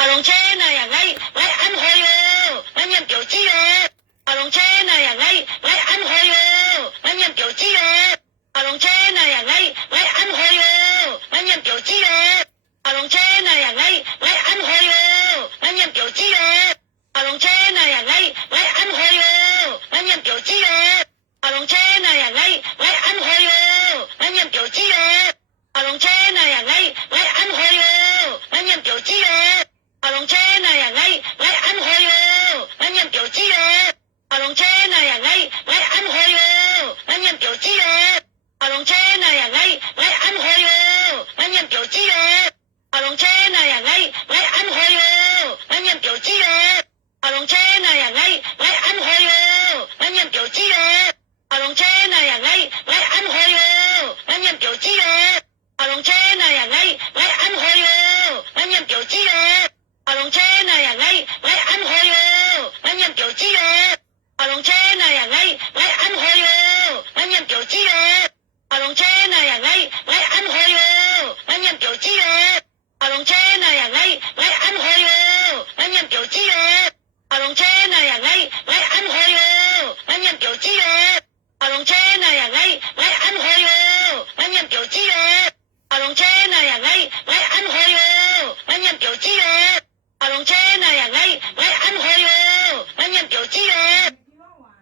阿龍車này à ngay ăn hơi ơ anh em kiểu chi ơ阿龍車này à ngay ăn hơi ơ anh em kiểu chi ơ阿龍車này à ngay ăn hơi ơ anh em kiểu chi ơ阿龍車này à ngay ăn hơi ơ anh em kiểu chi ơ阿龍車này à ngay ăn hơi ơ anh em kiểu chi ơ阿龍車này à ngay ăn hơi ơ anh em kiểu chi ơ阿龍車này à ngay ăn hơi ơ anh em kiểu chi ơ阿龍車này à ngay ăn hơi ơ anh em kiểu chi ơ阿龍車này à ngay ăn hơi ơ anh em kiểu chi ơ阿龍車này à ngay ăn hơi ơ anh em kiểu chi ơ阿龍車này à ngay ăn hơi ơ anh em kiểu chi ơ à龍車này à ngay ăn hơi ơ anh em kiểu chi ơ à龍車này à ngay ăn hơi ơ anh em kiểu chi ơ à龍車này à ngay ăn hơi ơ anh em kiểu chi ơ à龍車này à ngay ăn hơi ơ anh em kiểu chi ơ à龍車này à ngay ăn hơi ơ anh em kiểu chi ơ à龍車này à ngay ăn hơi ơ anh em kiểu chi ơ à龍車này à ngay ăn hơi ơ anh em kiểu chi ơ à龍車này à ngay ăn hơi ơ anh em kiểu chi ơ à龍車này à ngay ăn hơi ơ anh em kiểu chi ơ à龍車này à ngay ăn hơi ơ anh em kiểu chi ơ à龍車này à ngay ăn hơi ơ anh em kiểu chi ơ à龍車này à ngay ăn hơi ơ anh em kiểu chi ơ à龍車này à ngay ăn hơi ơ anh em kiểu chi ơ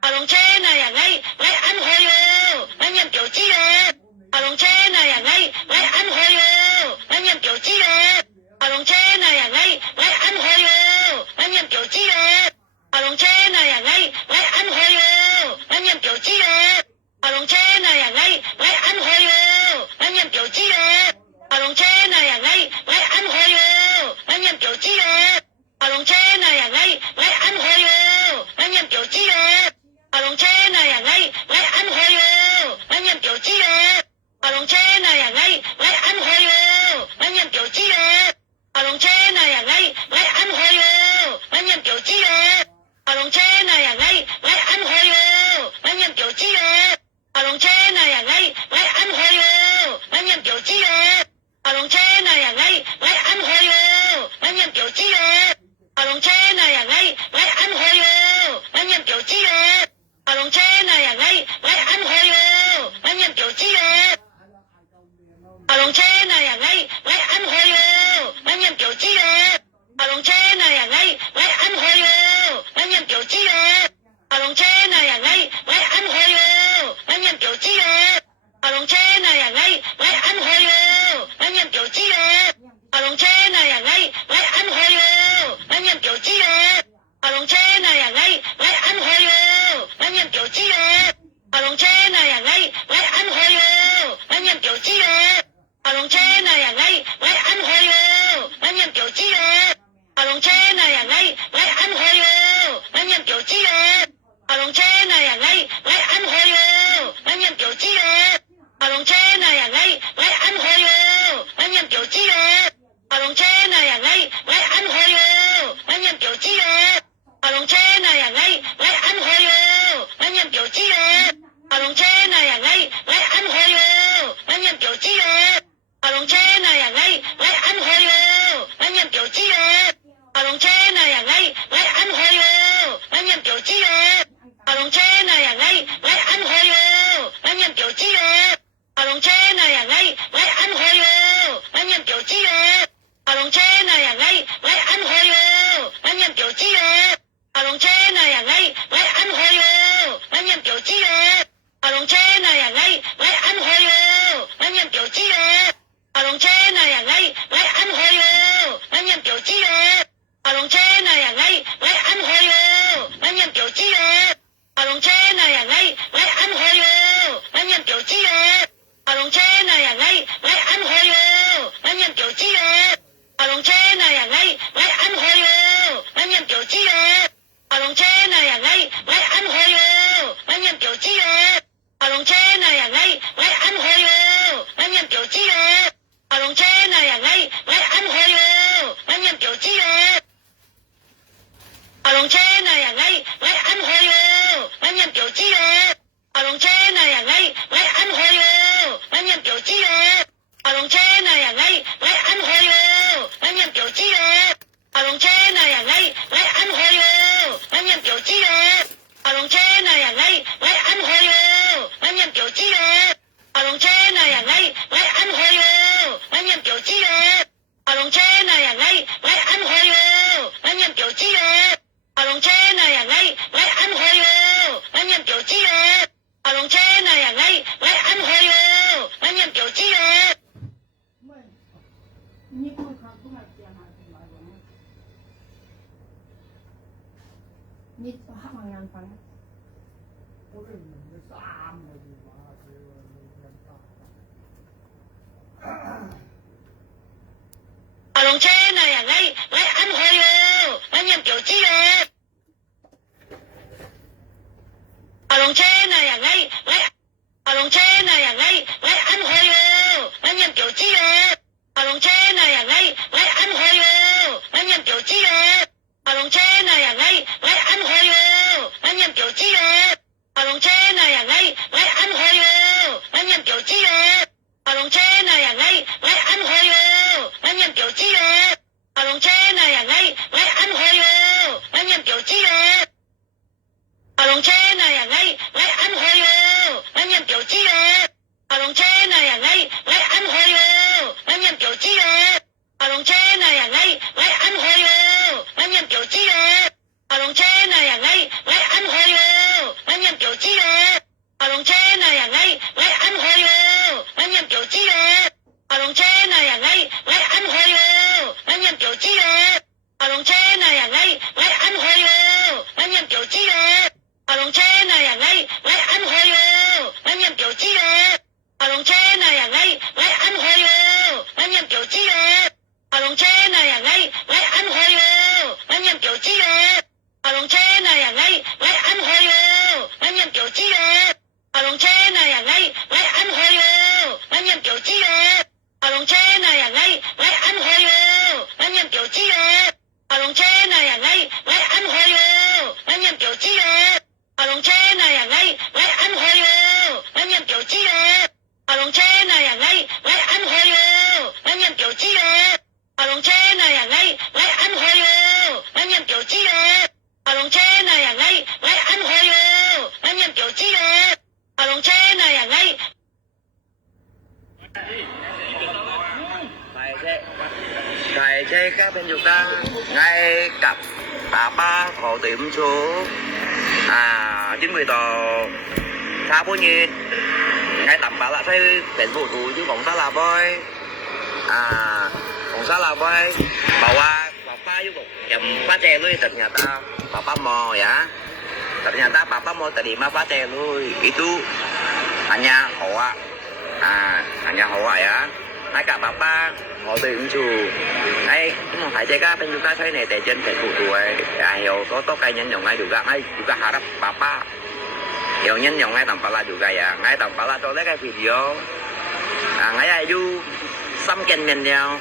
à龍車này à ngay ăn hơi ơ anh em kiểu chi ơ à龍車này à ngay ăn hơi ơ anh em kiểu chi ơ à龍車này à ngay ăn hơi ơ anh em kiểu chi ơ à龍車này à ngay ăn hơi ơ anh em kiểu chi ơ à龍車này à ngay ăn hơi ơ anh em kiểu chi ơ à龍車này à ngay ăn hơi ơ anh em kiểu chi ơ à龍車này à ngay ăn hơi ơ anh em kiểu chi ơ à龍車này à ngay ăn hơi ơ anh em kiểu chi ơ à龍車này à ngay ăn hơi ơ anh em kiểu chi ơ à龍車này à ngay ăn hơi ơ anh em kiểu chi ơ à龍車này à ngay ăn hơi ơ anh em kiểu chi ơ à龍車này à ngay ăn hơi ơ anh em kiểu chi ơ à龍車này à ngay ăn hơi ơ anh em kiểu chi ơ à龍車này à ngay ăn hơi ơ anh em kiểu chi ơ à龍車này à ngay ăn hơi ơ anh em kiểu chi ơ à龍車này à ngay ăn hơi ơ anh em kiểu chi ơ à龍車này à ngay ăn hơi ơ anh em kiểu chi ơ à龍車này à ngay ăn hơi ơ anh em kiểu chi ơ à龍車này à ngay ăn hơi ơ anh em kiểu chi ơ à龍車này à ngay ăn hơi ơ anh em kiểu chi ơ à龍車này à ngay ăn hơi ơ anh em kiểu chi ơ à龍車này à ngay ăn hơi ơ anh em kiểu chi ơ à龍車này à ngay ăn hơi ơ anh em kiểu chi ơ à龍車này à ngay ăn hơi ơ anh em kiểu chi ơ à龍車này à ngay ăn hơi ơ anh em kiểu chi ơ à龍車này à ngay ăn hơi ơ anh em kiểu chi ơ à龍車này à ngay ăn hơi ơ anh em kiểu chi ơ à龍車này à ngay ăn hơi ơ anh em kiểu chi ơ à龍車này à ngay ăn hơi ơ anh em kiểu chi ơ à龍車này à ngay ăn hơi ơ anh em kiểu chi ơ à龍車này à ngay ăn hơi ơ anh em kiểu chi ơ à龍車này à ngay ăn hơi ơ anh em kiểu chi ơ à龍車này à ngay ăn hơi ơ anh em kiểu chi ơ à龍車này à ngay ăn hơi ơ anh em kiểu chi ơ à龍車này à ngay ăn hơi ơ anh em kiểu chi ơ à龍車này à ngay ăn hơi ơ anh em kiểu chi ơ à龍車này à ngay ăn hơi ơ anh em kiểu chi ơ à龍車này à ngay ăn hơi ơ anh em kiểu chi ơ à龍車này à ngay ăn hơi ơ anh em kiểu chi ơ à龍車này à ngay ăn hơi ơ anh em kiểu chi ơ à龍車này à ngay ăn hơi ơ anh em kiểu chi ơ à龍車này à ngay ăn hơi ơ anh em kiểu chi ơ à龍車này à ngay ăn hơi ơ anh em kiểu chi ơ à龍車này à ngay ăn hơi ơ anh em kiểu chi ơ à龍車này à ngay ăn hơi ơ anh em kiểu chi ơ à龍 Nít hắc bằng ngàn phần. Lòng trên này à, ngay ăn hồi rồi, ngay nhầm kiểu chi rồi. Lòng trên này à, ngay lòng trên này à, ngay ăn hồi rồi, ngay nhầm kiểu chi rồi. Lòng trên này à, ngay ăn hồi rồi, ngay nhầm kiểu chi rồi. Lòng trên này à, ngay ăn hồi rồi, ngay nhầm kiểu chi rồi. Lòng trên này à, ngay ăn hồi rồi, ngay nhầm kiểu chi rồi. Lòng trên này à, ngay ăn hồi rồi, ngay nhầm kiểu chi rồi. Lòng trên này à, ngay ăn hồi rồi, ngay nhầm kiểu chi rồi. Lòng trên này à, ngay ăn hồi rồi, ngay nhầm kiểu chi rồi. Lòng trên này à, ngay ăn hồi rồi, ngay nhầm kiểu chi rồi. Lòng trên này à, ngay ăn hồi rồi, ngay nhầm kiểu chi rồi. Lòng trên này à, ngay ăn hồi rồi, ngay nhầm kiểu chi rồi. Lòng trên này à, ngay ăn hồi rồi, ngay nhầm kiểu chi rồi. Lòng trên này à, ngay ăn hồi rồi, ngay nhầm kiểu chi rồi. Lòng trên này à, ngay ăn hồi rồi, ngay nhầm kiểu chi rồi. Lòng trên này à, ngay ăn hồi rồi, ngay nhầm kiểu chi rồi. Lòng trên này à, ngay ăn hồi rồi, ngay nhầm kiểu chi rồi. Lòng trên này à, ngay ăn hồi rồi, ngay nhầm kiểu chi rồi. Lòng trên này à, ngay ăn hồi rồi, ngay nhầm kiểu chi rồi. Lòng trên này à, ngay ăn hồi rồi, ngay nhầm kiểu chi rồi. Lòng trên này à, ngay ăn hồi rồi, ngay nhầm kiểu chi rồi. Lòng trên này à, ngay ăn hồi rồi, ngay nhầm kiểu chi rồi. Lòng trên này à, ngay ăn hồi rồi, ngay nhầm kiểu chi rồi. Lòng trên này à, ngay ăn hồi rồi, ngay nhầm kiểu chi rồi. Lòng trên này à, ngay ăn hồi rồi, ngay nhầm kiểu chi rồi. Lòng trên này à, ngay ăn hồi rồi, ngay nhầm kiểu chi rồi. Lòng trên này à, ngay 係車加邊肉啦，ngay cặp bà ba họ tiệm số chính vì tờ thả bố nhiên ngay tầm bà lại thấy tiền phụ tù chứ còn xa là bơi còn xa là bơi bà qua bà ba với một dầm phá tre luôn tận nhà ta bà ba mò vậy tận nhà ta bà ba mò tại điểm mà phá tre luôn itu hanya họ hanya họ vậy ngay cả bà ba họ tiệm chủ ngay nhưng mà phải chơi các bên chúng ta thấy này tại trên thành phụ tuổi hiểu có cây nhân dòng ngay juga harap bapak hiểu nhân dòng ngay tầm pala juga ya ngay tầm pala cho lấy cái video ngay ayu samken mennya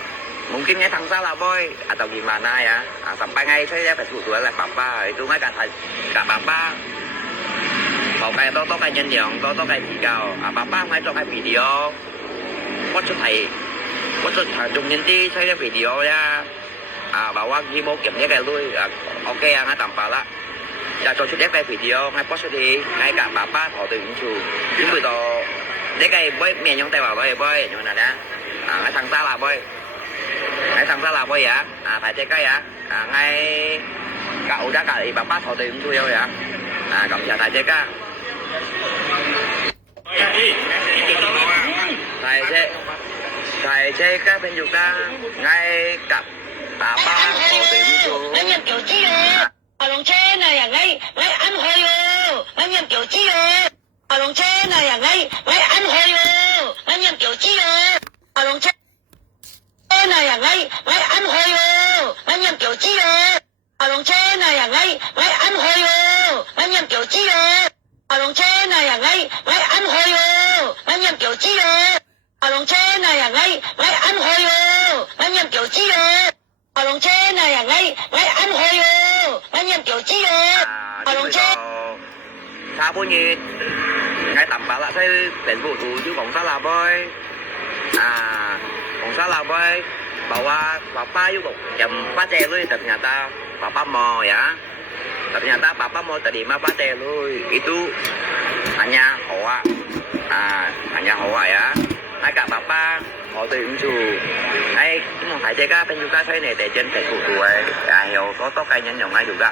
mungkin ngay thằng salah boy atau gimana ya sampai ngay saya phải phụ tuổi là papa itu ngay cả papa có cái nhân dòng có cái video papa ngay cho cái video có chút thầy có chút dùng những tí thấy cái video nha bảoว่ากี่โมงเก็บเนี่ยแกลุยโอเคngay tầm bàละจะcho chút cái video ngay post đi ngay cả bà ba họ từ những chủ những buổi đó để cái bơi mẹ nhông tay vào bơi như này đó ngay thằng ta là bơi vậy phải chơi cái ngay cậu đã cả bà ba họ từ những chủ yêu vậy cậu giờ phải chơi cái thầy chơi các bên chúng ta ngay cặp bà ba họ tiệm số ngay nhầm kiểu chi rồi. Lòng trên này à, ngay ăn hồi rồi, ngay nhầm kiểu chi rồi. Lòng trên này à, ngay ăn hồi rồi, ngay nhầm kiểu chi rồi. Lòng trên này à, ngay ăn hồi rồi, ngay nhầm kiểu chi rồi. Lòng trên này à, ngay ăn hồi rồi, ngay nhầm kiểu chi rồi. Lòng trên này à, ngay ăn hồi rồi, ngay nhầm kiểu chi rồi. Lòng trên này à, ngay ăn hồi rồi, ngay nhầm kiểu chi rồi. Lòng trên này à, ngay ăn hồi rồi, ngay nhầm kiểu chi rồi. Lòng trên thả bố nhiên ngay tầm bà lại thấy tiền phụ tù chứ còn xa là bơi còn xa là bơi bảo qua bà ba với một dầm phá tre luôn tận nhà ta bà ba mò vậy tận nhà ta bà ba mò tại điểm mà phá tre luôn itu hanya họ vậy ngay cả bà ba họ tiệm chủ ngay nhưng mà phải chơi các bên chúng ta thấy này tại trên thành phụ tuổi hiểu có cây nhân dòng ngay juga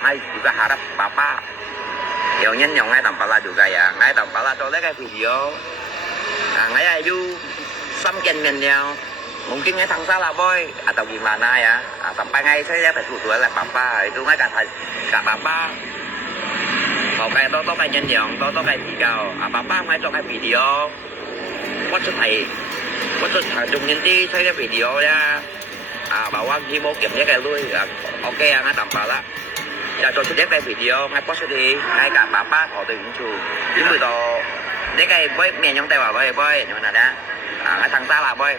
harap bapak hiểu nhân dòng ngay tầm pala juga ya ngay tầm pala cho lấy cái video ngay ayu samken mennya mungkin ngay thằng salah boy atau gimana ya sampai ngay saya phải phụ tuổi là papa itu ngay cả papa 後繼多嘅印象，多嘅比較。爸爸喺做嘅 video， 我出係中意啲睇嘅 video 呀。bahwa Gimo game-nya kayak lu oke yang nggak tanpa lah ya cho dia kayak video ngay post đi ngay cả papa họ từ chủ những người đó để cái với mẹ nhóm tay vào với nhưng mà đã ngay thằng xa là với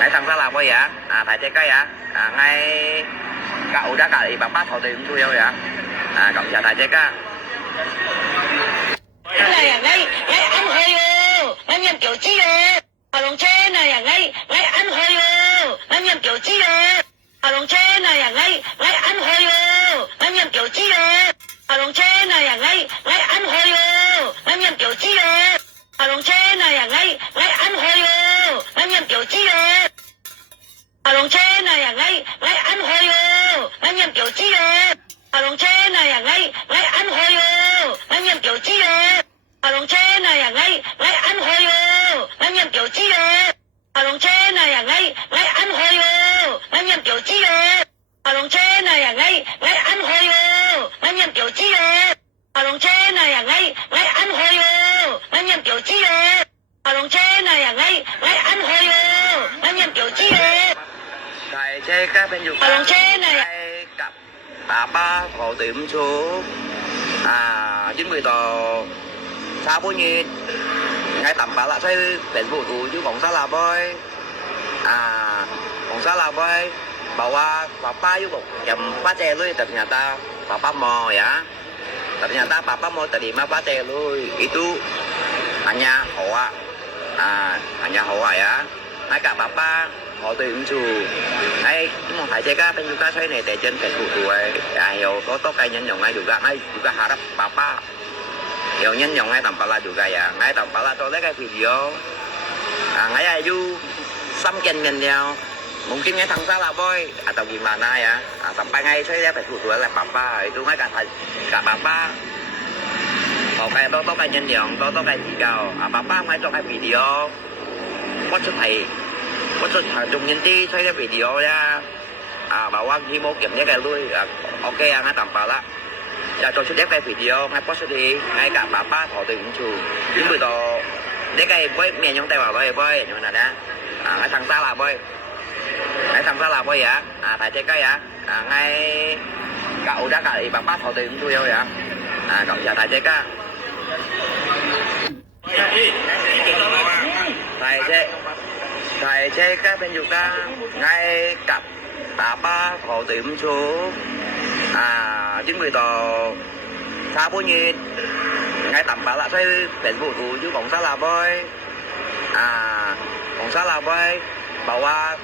ngay thằng xa là với ya phải chơi cái ya ngay cậu đã cả thì papa họ từ chủ đâu ya cậu giờ phải chơi cái này à ngay ăn hơi ô anh em kiểu chi ô đồng trên này à ngay ăn hơi ô anh em kiểu chi ô đồng trên này à ngay ăn hơi ô anh em kiểu chi ô đồng trên này à ngay ăn hơi ô anh em kiểu chi ô đồng trên này à ngay ăn hơi ô anh em kiểu chi ô đồng trên này à ngay ăn hơi ô anh em kiểu chi ô đồng trên này à ngay ăn hơi ô anh em kiểu chi ô đồng trên này à ngay ăn hơi ô anh em kiểu chi đồng trên này à ngay ăn hơi ô anh em kiểu chi đồng trên này à ngay ăn hơi ô anh em kiểu chi đồng trên này à ngay ăn hơi ô anh em kiểu chi đồng trên này à ngay ăn hơi ô anh em kiểu chi thầy chơi các bên dục đồng trên này hai cặp papa họ tìm xuống 90 tờ 40 nhiệt ngay tầm bà lại thấy đến vụ tù chứ còn sao là bơi còn sao là bơi bảo papa với một nhầm phá tre luôn từ nhà ta papa mò ya từ nhà ta papa mò từ điểm mà phá tre luôn itu hanya họ hanya họ ya ngay cả papa họ tìm chủ ngay nhưng mà phải chơi các bên juga thấy này để trên cái vụ tù ấy hiểu có cái nhân dòng ngay juga harap papa hiểu nhân dòng ngay tầm bà là juga ya ngay tầm bà là tôi lấy cái video ngay ayu something nhìn nhau mungkin ngay thằng salah boy atau gimana ya sampai ngay saya phải phụ thuộc là papa itu ngay cả papa có cái nhân dòng có cái video papa ngay trong cái video có xuất trung nhân tí thấy cái video ya bahwa Gimo game-nya kayak lu oke yang ngay tầm bà là ya cho cái video ngay post đi ngay cả papa họ từ chủ những người đó để cái với mẹ nhóm tay vào với nhưng mà đã ngay thằng xa là với ya phải chơi cái ya ngay cậu đã cả thì papa họ từ chủ đâu ya cậu giờ phải chơi cái thầy chơi các bên dục ta ngay cặp papa họ tìm chủ 90 tờ 40 nhiệt ngay tầm bà lại thấy đến vụ tù chứ còn sao là bơi còn sao là bơi bảo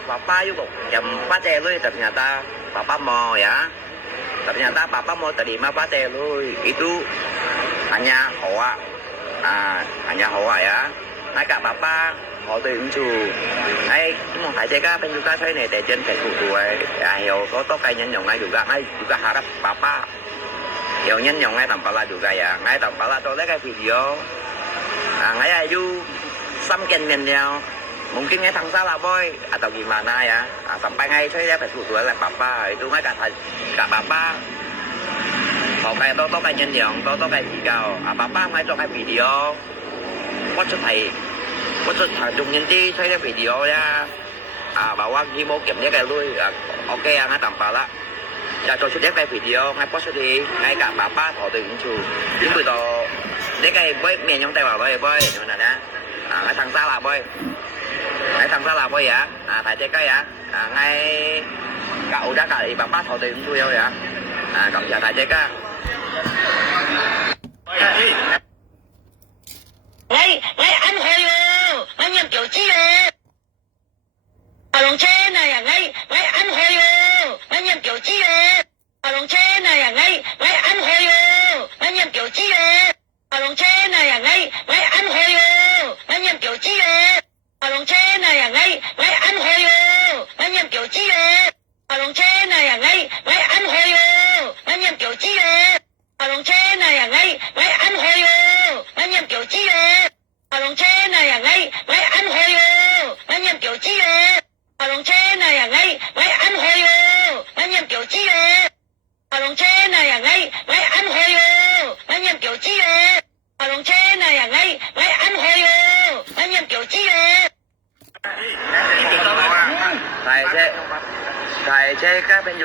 papa với một nhầm phá tre luôn từ nhà ta papa mò ya từ nhà ta papa mò từ điểm mà phá tre luôn itu hanya họ ya ngay cả papa họ tìm chủ ngay nhưng mà phải chơi các bên juga thấy này để trên cái vụ tù ấy hiểu có cái nhân dòng ngay juga harap papa hiểu nhân dòng ngay tầm bà là juga ya ngay tầm bà là tôi lấy cái video ngay ayu something nhìn nhau mungkin ngay thằng salah boy atau gimana ya sampai ngay saya phải phụ thuộc là papa itu ngay cả papa có cái nhân dòng có cái video papa ngay trong cái video có xuất trung nhân tí thấy cái video ya bahwa Gimo game-nya kayak lu oke yang ngay tầm bà là ya cho cái video ngay post đi ngay cả papa họ từ chủ những người đó để cái với mẹ nhóm tay vào với nhưng mà đã ngay thằng xa là với ya phải chơi cái ya ngay cậu đã cả thì papa họ từ chủ đâu ya cậu giờ phải chơi cái ngay ăn hơi ô anh em kiểu chi ô đồng trên này à ngay ăn hơi ô anh em kiểu chi ô đồng trên này à ngay ăn hơi ô anh em kiểu chi ô đồng trên này à ngay ăn hơi ô anh em kiểu chi ô đồng trên này à ngay ăn hơi ô anh em kiểu chi ô đồng trên này à ngay ăn hơi ô anh em kiểu chi ô đồng trên này à ngay ăn hơi ô anh em kiểu chi đồng trên này à ngay ăn hơi ô anh em kiểu chi đồng trên này à ngay ăn hơi ô anh em kiểu chi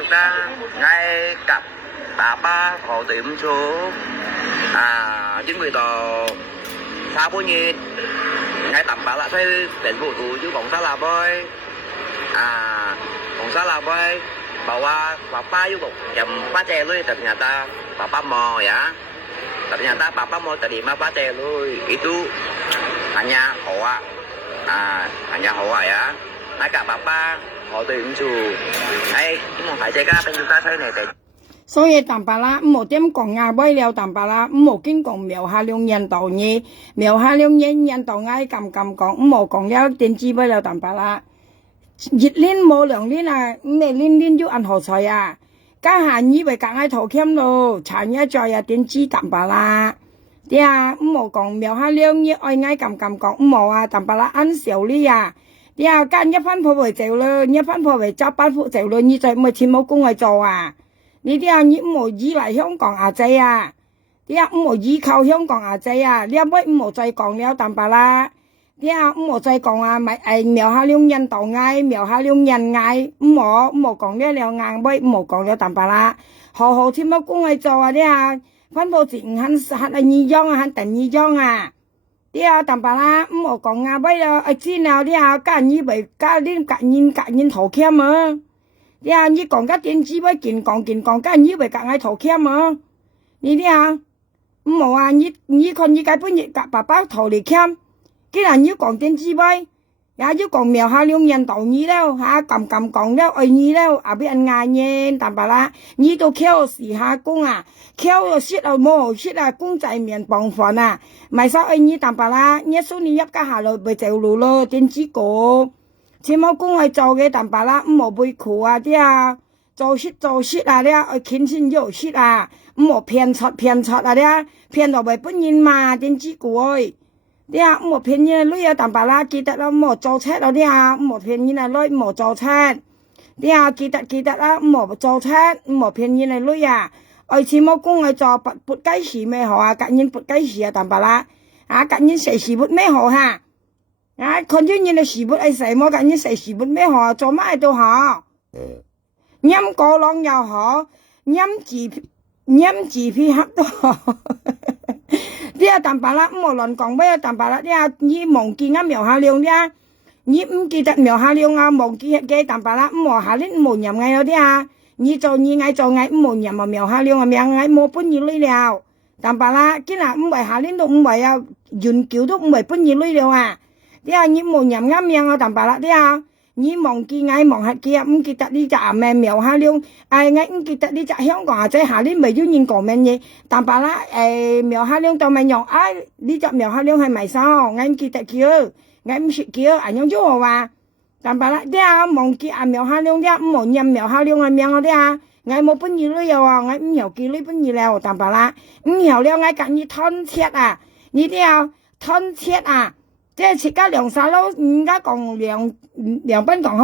chúng ta ngay cặp bà ba họ tìm số chính người tờ sao bố nhiệt ngay tầm bà lại thấy đến vụ tù chứ còn sao là bơi còn sao là bơi bảoว่าpapa juga jam pace lu ternyata papa mau ya ternyata papa mau terima pace lu itu hanya hoak ya ngay cả papa họ tìm chủ ấy nhưng mà phải chạy ra bên chúng ta thấy này để 所以淡白啦，唔好點講啊，買了淡白啦，唔好經講苗下兩人道嘢，苗下兩人道嗌咁講，唔好講了電子買了淡白啦。熱鏈冇涼鏈啊，咩鏈要按河菜啊，家下以為夾嗌頭鉗咯，殘一再啊電子淡白啦。啲啊，唔好講苗下兩嘢愛嗌咁講，唔好啊淡白啦按少啲啊。啲啊，間一番鋪為做咯，一番鋪為執班鋪做咯，你再咪錢冇工去做啊。你啲啊，你唔好依賴香港亞仔啊！啲啊，唔好依靠香港亞仔啊！你一位唔好再講了淡白啦！啲啊，唔好再講啊！咪苗下兩人道嗌，苗下兩人嗌，唔好講了硬位，唔好講了淡白啦！好好添乜工去做啊！啲啊，分佈前肯二張啊，肯第二張啊！啲啊，淡白啦，唔好講啊！位啊，知nào啲啊，家人以為家啲隔nhiên頭鉗啊！啲啊，你講緊電子咪健講，家人以為隔嗌頭鉗啊！你啲啊，唔好啊！你看你解本日隔爸爸頭嚟鉗，既然要講電子咪，也要講苗下兩人道你了嚇，咁講了愛你了，啊俾人嗌嘢，淡白啦！你都敲時下工啊，敲又蝕啊冇蝕啊，公仔麵磅飯啊，咪收愛你淡白啦！一數你入家下來咪走路咯，電子個。錢冇工去做嘅淡白啦，唔好背苦啊啲啊，做蝕啊啲啊，傾錢又蝕啊，唔好騙錯啊啲啊，騙到為本人嘛，點知鬼啲啊，唔好騙人女啊淡白啦，記得啦，唔好做車咯啲啊，唔好騙人啊女，唔好做車啲啊，記得啦，唔好做車，唔好騙人啊女啊，愛錢冇工去做撥雞時咩好啊，隔人撥雞時啊淡白啦，隔人食時撥咩好嚇？คนยื่นยินในสีบุตรไอใส่หมอกันยินใส่สีบุตรไม่หอจอไม่ตัวหอย่ำกอลองยาวหอย่ำจีพี่ฮับตัวเดี๋ยวตามปลาหมอหลอนกองไปตามปลาเดี๋ยวยี่มองกินงั้นเหมียวหาเลี้ยงเดี๋ยวยี่กินแต่เหมียวหาเลี้ยงมองกินแกตามปลาหมอหาเล่นหมอหยำไงเดี๋ยวยี่做ยี่ไงหมอหยำมาเหมียวหาเลี้ยงไงหมอปุ่นยี่ลุยแล้วตามปลากินละไม่หาเล่น都唔係啊ยืนกิ้ว都唔係ปุ่นยี่ลุยแล้ว啊啲啊，你冇人啱命啊，淡白啦啲啊，你忘記嗌忘下記啊，唔記得呢隻咩苗下了，嗌唔記得呢隻香港仔下年未要人講咩嘢，淡白啦苗下了就咪用，呢隻苗下了係咪收？嗌唔記得叫，嗌唔識叫，用咗我話，淡白啦啲啊，忘記苗下了啲唔冇人苗下了嘅命啲啊，嗌冇本意旅遊啊，嗌唔有記呢本意了，淡白啦，唔有了嗌隔你吞切啊，呢啲啊吞切啊。即係切家兩沙佬，而家講兩賓講學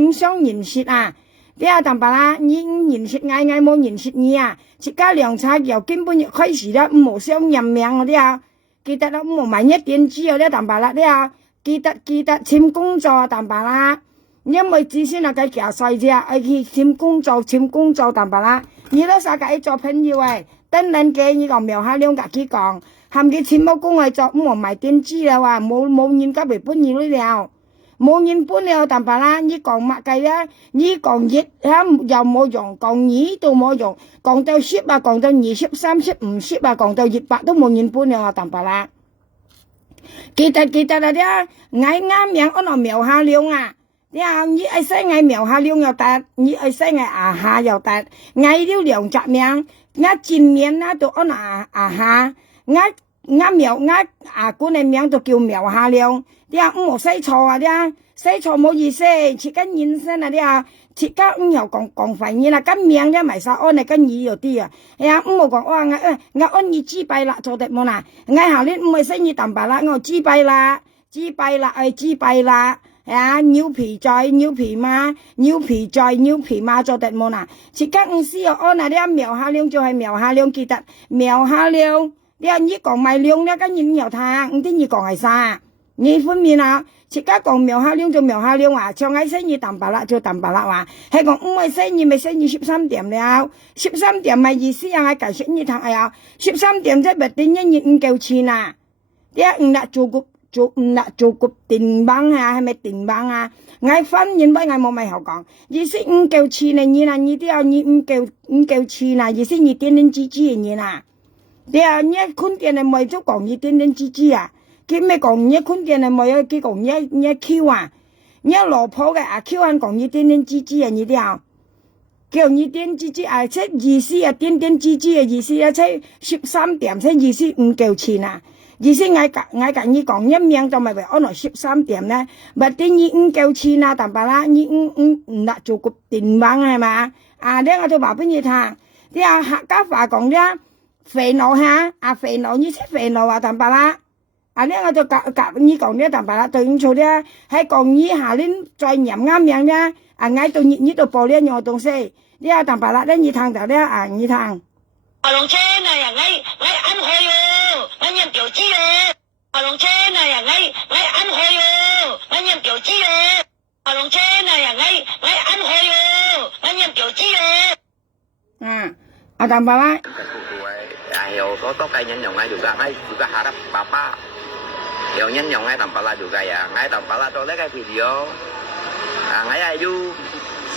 唔想認識啊！啲啊淡白啦，你認識嗌冇認識你啊！切家兩茶又根本就開始啦，唔好想認命嗰啲啊！記得啦，唔好萬一點知嗰啲淡白啦啲啊！記得簽工作淡白啦，因為之前啊計夾細隻，去簽工作淡白啦，你都晒計做朋友誒，等人嘅你講苗下兩格佢講。含佢錢冇工去做，唔係賣電子了啊！冇人家未搬嘢了，冇人搬了，淡白啦！你講乜計啦？你講熱又冇用，講熱都冇用，講到濕啊，講到20、30、50啊，講到100都冇人搬了啊！淡白啦！記得啦啲，嗌啱名我攞苗下了啊！啲你愛使嗌苗下了又得，你愛使嗌下又得，嗌了兩隻名，嗌前面啦都我攞下。啱苗官嘅名就叫苗下了，啲啊唔好使錯啊啲啊，使錯冇意思，切緊人生啊啲啊，切緊唔又講廢嘢啦，跟名咧咪晒安嚟跟意有啲啊，係啊唔好講哇我安意知弊啦做得冇啦，嗌下呢唔係使意淡白啦，我知弊啦，係啊牛皮在牛皮馬做得冇啦，切緊唔需要安啊啲啊苗下了就係苗下了，記得苗下了。啲人講賣量咧，跟人又睇，唔知你講係啥？你分面啊，自家講苗下亮就苗下亮話，像喺生意淡白啦就淡白啦話，係講唔係生意咪生意13點了，13點咪意思啊，解釋你睇下，13點即係咪點樣唔夠錢啊？啲唔啦做個電棒啊，係咪電棒啊？我分現俾我冇咪好講，意思唔夠錢啊，你嗱你啲啊你唔夠錢啊，意思你點點支支你嗱，啲啊你坤電係咪就講你點點支支啊？佢咪講你坤電係咪有佢講你 Q 啊？你老婆嘅啊 Q 人講你點點支支啊，你啲啊叫你點支支啊，即意思啊點點支支嘅意思啊，即13點即意思唔夠錢啊。意思我你講一命就咪為安來13點呢？咪啲你唔夠錢啊，但係啦，你唔啦做個電話係嘛？啊，呢我就話俾你聽，啲啊客家話講啲肥佬嚇，啊肥佬你識肥佬啊，但係啦，啊呢我就夾你講啲但係啦，對唔住啲，喺講你下年再念啱命咧，啊嗌到你度播呢樣東西，啲啊但係啦，咧你聽到咧啊你聽。阿龍車啊呀，我啱去喎，我念表知喎。阿龍車啊呀，我啱去喎，我念表知喎。阿龍車啊呀，我啱去喎，我念表知喎。啊，阿但係啦。hiểu có cái nhân dòng ngay juga harap bapak hiểu nhân dòng ngay tanpa lah juga ya ngay tanpa lah toleh cái video ngay ayu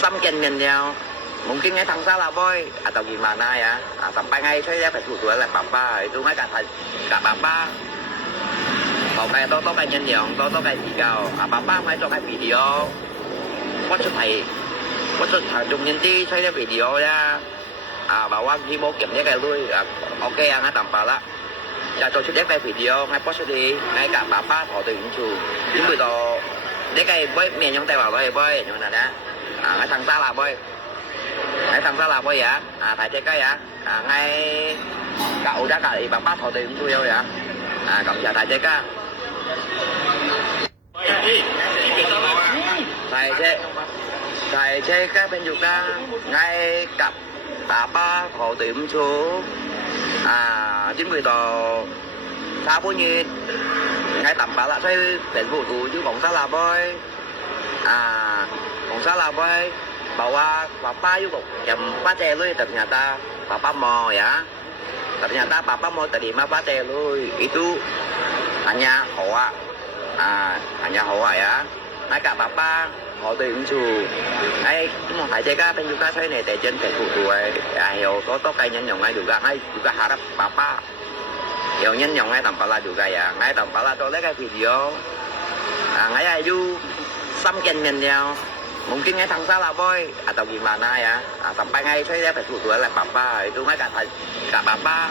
samken nhau mungkin ngay thằng salah boy atau gimana ya sampai ngay saya phải thủ tuổi là papa itu ngay cả papa mau cái to cái nhân dòng to cái gì cao papa ngay cho cái video có chút thằng trung nhân tí thấy cái video ya bảoว่าที่โบเก็บเนี่ยแกลุยโอเคงั้นต่ำปลาละจะโจชุดเด็กไปวิดีโอngayพอชุดดีngayกับป้าถอดตัวหญิงชูที่มือต่อเด็กไอ้บ่อยเมียยังแต่ว่าบ่อยอย่างนั้นนะngayทางซ้ายละบ่อยngayทางซ้ายละบ่อยอ่ะถ่ายเจ๊ก็อ่ะngayกับอุดากับไอ้ป้าถอดตัวหญิงชูเยอะอ่ะกับอย่าถ่ายเจ๊ก็ถ่ายเจ๊ก็เป็นอยู่กันngayกับป้าขอติมชูchính vì tờ sao bao nhiêu ngay tầm bà lại thấyเป็นvụ tù chứ còn sao là boy còn sao là boy bảoว่าป้าอยู่กับแกมป้าเจเลยแต่nhà taป้ามอyaแต่nhà taป้ามอแต่ดีมาป้าเจเลย itu hanya hoa hanya hoa ya ngay cảป้าhọ tìm chủ ấy một thầy chơi cá bên juga thấy này để trên thể phụ tuổi hiểu có cái nhân dòng ngay juga ngay juga harap papa hiểu nhân dòng ngay tầm pala juga ya ngay tầm pala tôi lấy cái video ngay ayu samken nhau mungkin ngay thằng salah boy atau gimana ya sampai ngay saya phải phụ tuổi là papa itu ngay cả papa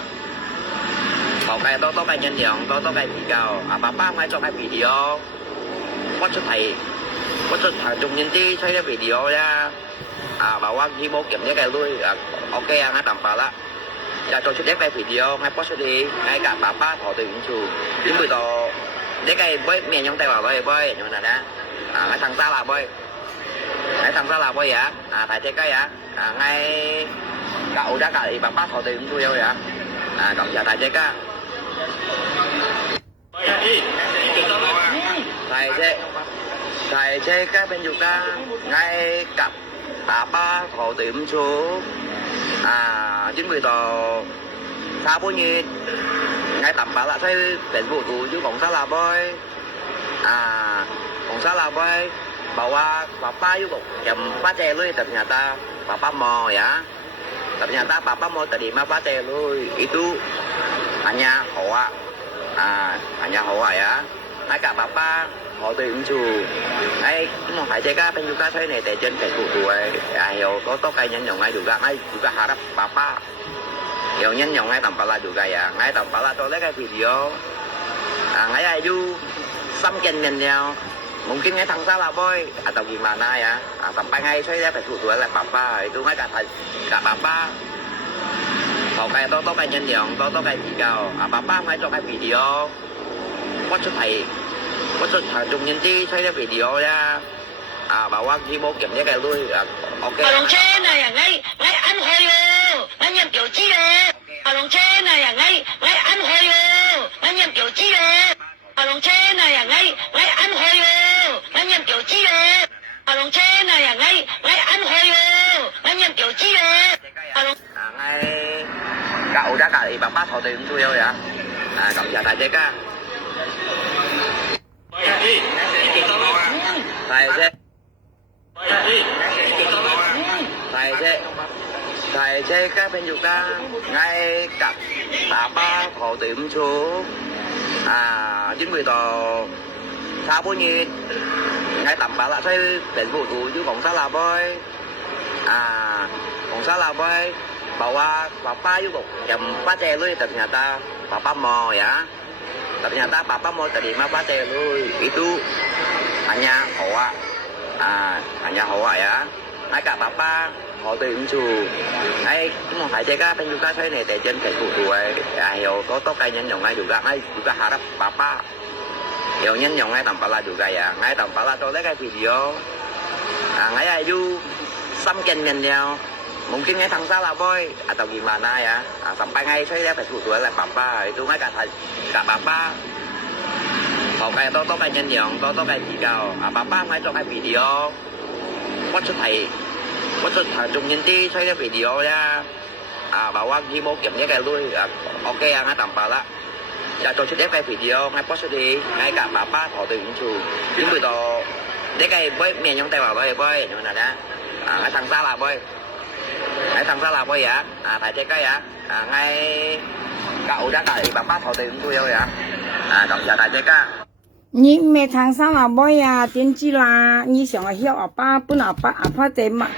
có cái to cái nhân dòng to cái gì cao papa ngay cho cái video có chút thầy có chút thằng trung nhân tí thấy cái video ra bảoว่าที่โบเก็บเนี่ยแกลุยโอเคงั้นต่ำปลาละจะโจชุดเด็กไปวิดีโอngayพอชุดดีngayกับป้าถอดตัวหญิงชูที่มือต่อเด็กไอ้บ่อยเมียยังแต่ว่าบ่อยอย่างนั้นนะngayทางซ้ายละบ่อยngayทางซ้ายละบ่อยอ่ะถ่ายเจ๊ก็อ่ะngayกับอุดากับไอ้ป้าถอดตัวหญิงชูเยอะอ่ะกับอย่าถ่ายเจ๊ก็ถ่ายเจ๊ก็เป็นอยู่กันngayกับป้าขอติมชูchính vì tờ sao bao nhiêu ngay tầm bà lại thấyเป็นvụ tù chứ còn sao là boy còn sao là boy bảoว่าป้าอยู่กับแกมป้าเจเลยแต่nhà taป้ามอyaแต่nhà taป้ามอแต่ดีมาป้าเจเลย itu hanya hoa ya ngay cảป้าhọ tìm chủ ấy một thầy chơi cá bên juga thấy này để trên thể phụ tuổi hiểu có cái nhân dòng ngay juga ngay juga harap papa hiểu nhân dòng ngay tầm pala juga ya ngay tầm pala tôi lấy cái video ngay ayu samken nhau mungkin ngay thằng salah boy atau gimana ya sampai ngay saya phải phụ tuổi là papa itu ngay cả papa có cái to cái nhân dòng to cái gì cao papa ngay cho cái video có chút thằng trung nhân tí thấy cái video ra bảoว่าที่โบเก็บเนี่ยแกลุยโอเค阿龍車啊呀，我啱去喎，我念表知喎。阿龍車啊呀，我啱去喎，我念表知喎。阿龍車啊呀， thì bà thọ tiền tôi đâu vậy? Cảm謝大姐家。大姐，大姐家朋友家，ngay cặp bà ba thọ tiền chú, chính vì đó sao bao nhiêu ngay tầm bà lại thấy tiền phụ tụ chứ còn sao là bơi, còn sao là bơi, bảoว่าbà ba chứ còn chậm ba trẻ luôn tập nhà ta, bà ba mò vậy, tập nhà ta bà ba mò tại điểm mà ba trẻ luôn, itu hanya họ hanya họ vậy á, ngay cả bà ba họ tiền chú, ngay một hai trẻ cá bên juga thấy này tại trên cái phụ tụ ấy, hiểu có cái nhân nhộng ngay juga harap bà ba hiểu nhân nhộng ngay tầm bà la juga ya, ngay tầm bà la tôi lấy cái video, ngay ayu sampai nhau, mungkin ngay thằng sao là boy, atau gimana ya, sampai ngay saya phải phụ tụ là papa, itu ngay cả papa có cái to cái nhân nhộng to cái video, papa ngay cho cái video, bắt xuất thằng trung nhân tí xoay cái video ra, bảoว่าที่โมเก็บเนี่ยแกลุยโอเคngay tầm bà la, cho tôi sẽ cái video ngay post đi, ngay cả papa thọ tiền chú, những người đó để cái với mẹ nhông tay vào bơi như này đó, ngay thằng sao là bơi, ngay thằng sao là bơi vậy, tại cái vậy, ngay cậu đã đợi papa thọ tiền tôi vậy, cảm謝大姐家。你没长沙老婆呀，电机啦，你想要阿爸不拿爸阿爸在嘛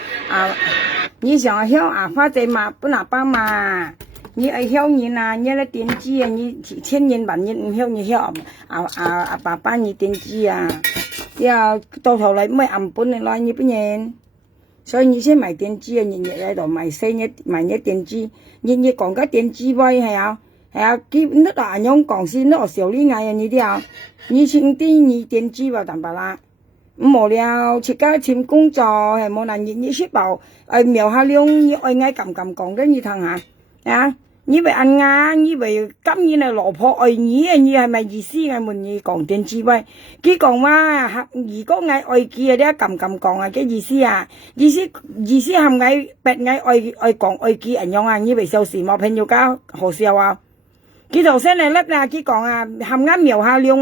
你想要阿爸在嘛不拿爸嘛，你爱要人呐，你来电机啊，你千年万年唔要阿爸你电机啊，要到头来没按本嚟你不认，所以你先买电机啊，你喺度买新嘅买嘅电机，你講個電機位係啊。佢那大樣講是那小李嗌你啲你前啲你電機話淡白啦，冇了，自家簽工作係冇人你識報，瞄下量你愛嗌撳講嘅你睇下，你為按壓，你為今年係老婆愛你係咪意思係問你講電機位？佢講話如果嗌愛佢啲撳講嘅意思意思係嗌別嗌愛講愛佢人樣你為小事冇朋友家好笑佢頭先嚟甩佢講含啱瞄下量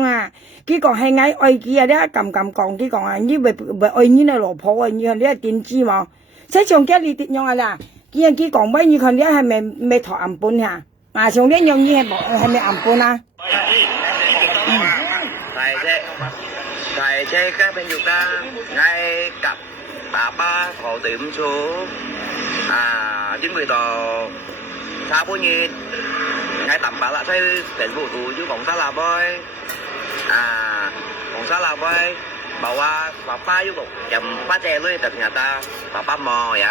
佢講係嗌愛佢啲撳講，佢講你為愛你係老婆愛你係啲電機喎，即係從家你點樣啦？佢講喂，你看你係咪投暗本嚇？從呢樣嘢係咪暗本啊？大姐các bên dục ra ngay cặp bà ba thọ tiệm chú, chính vì đó sao bao nhiêu ngay tầm bà lại thấy tiền phụ tụ chứ còn sao là bơi, còn sao là bơi, bảoว่าpapa chứ còn chậm ba trẻ luôn tập nhà ta papa mò vậy.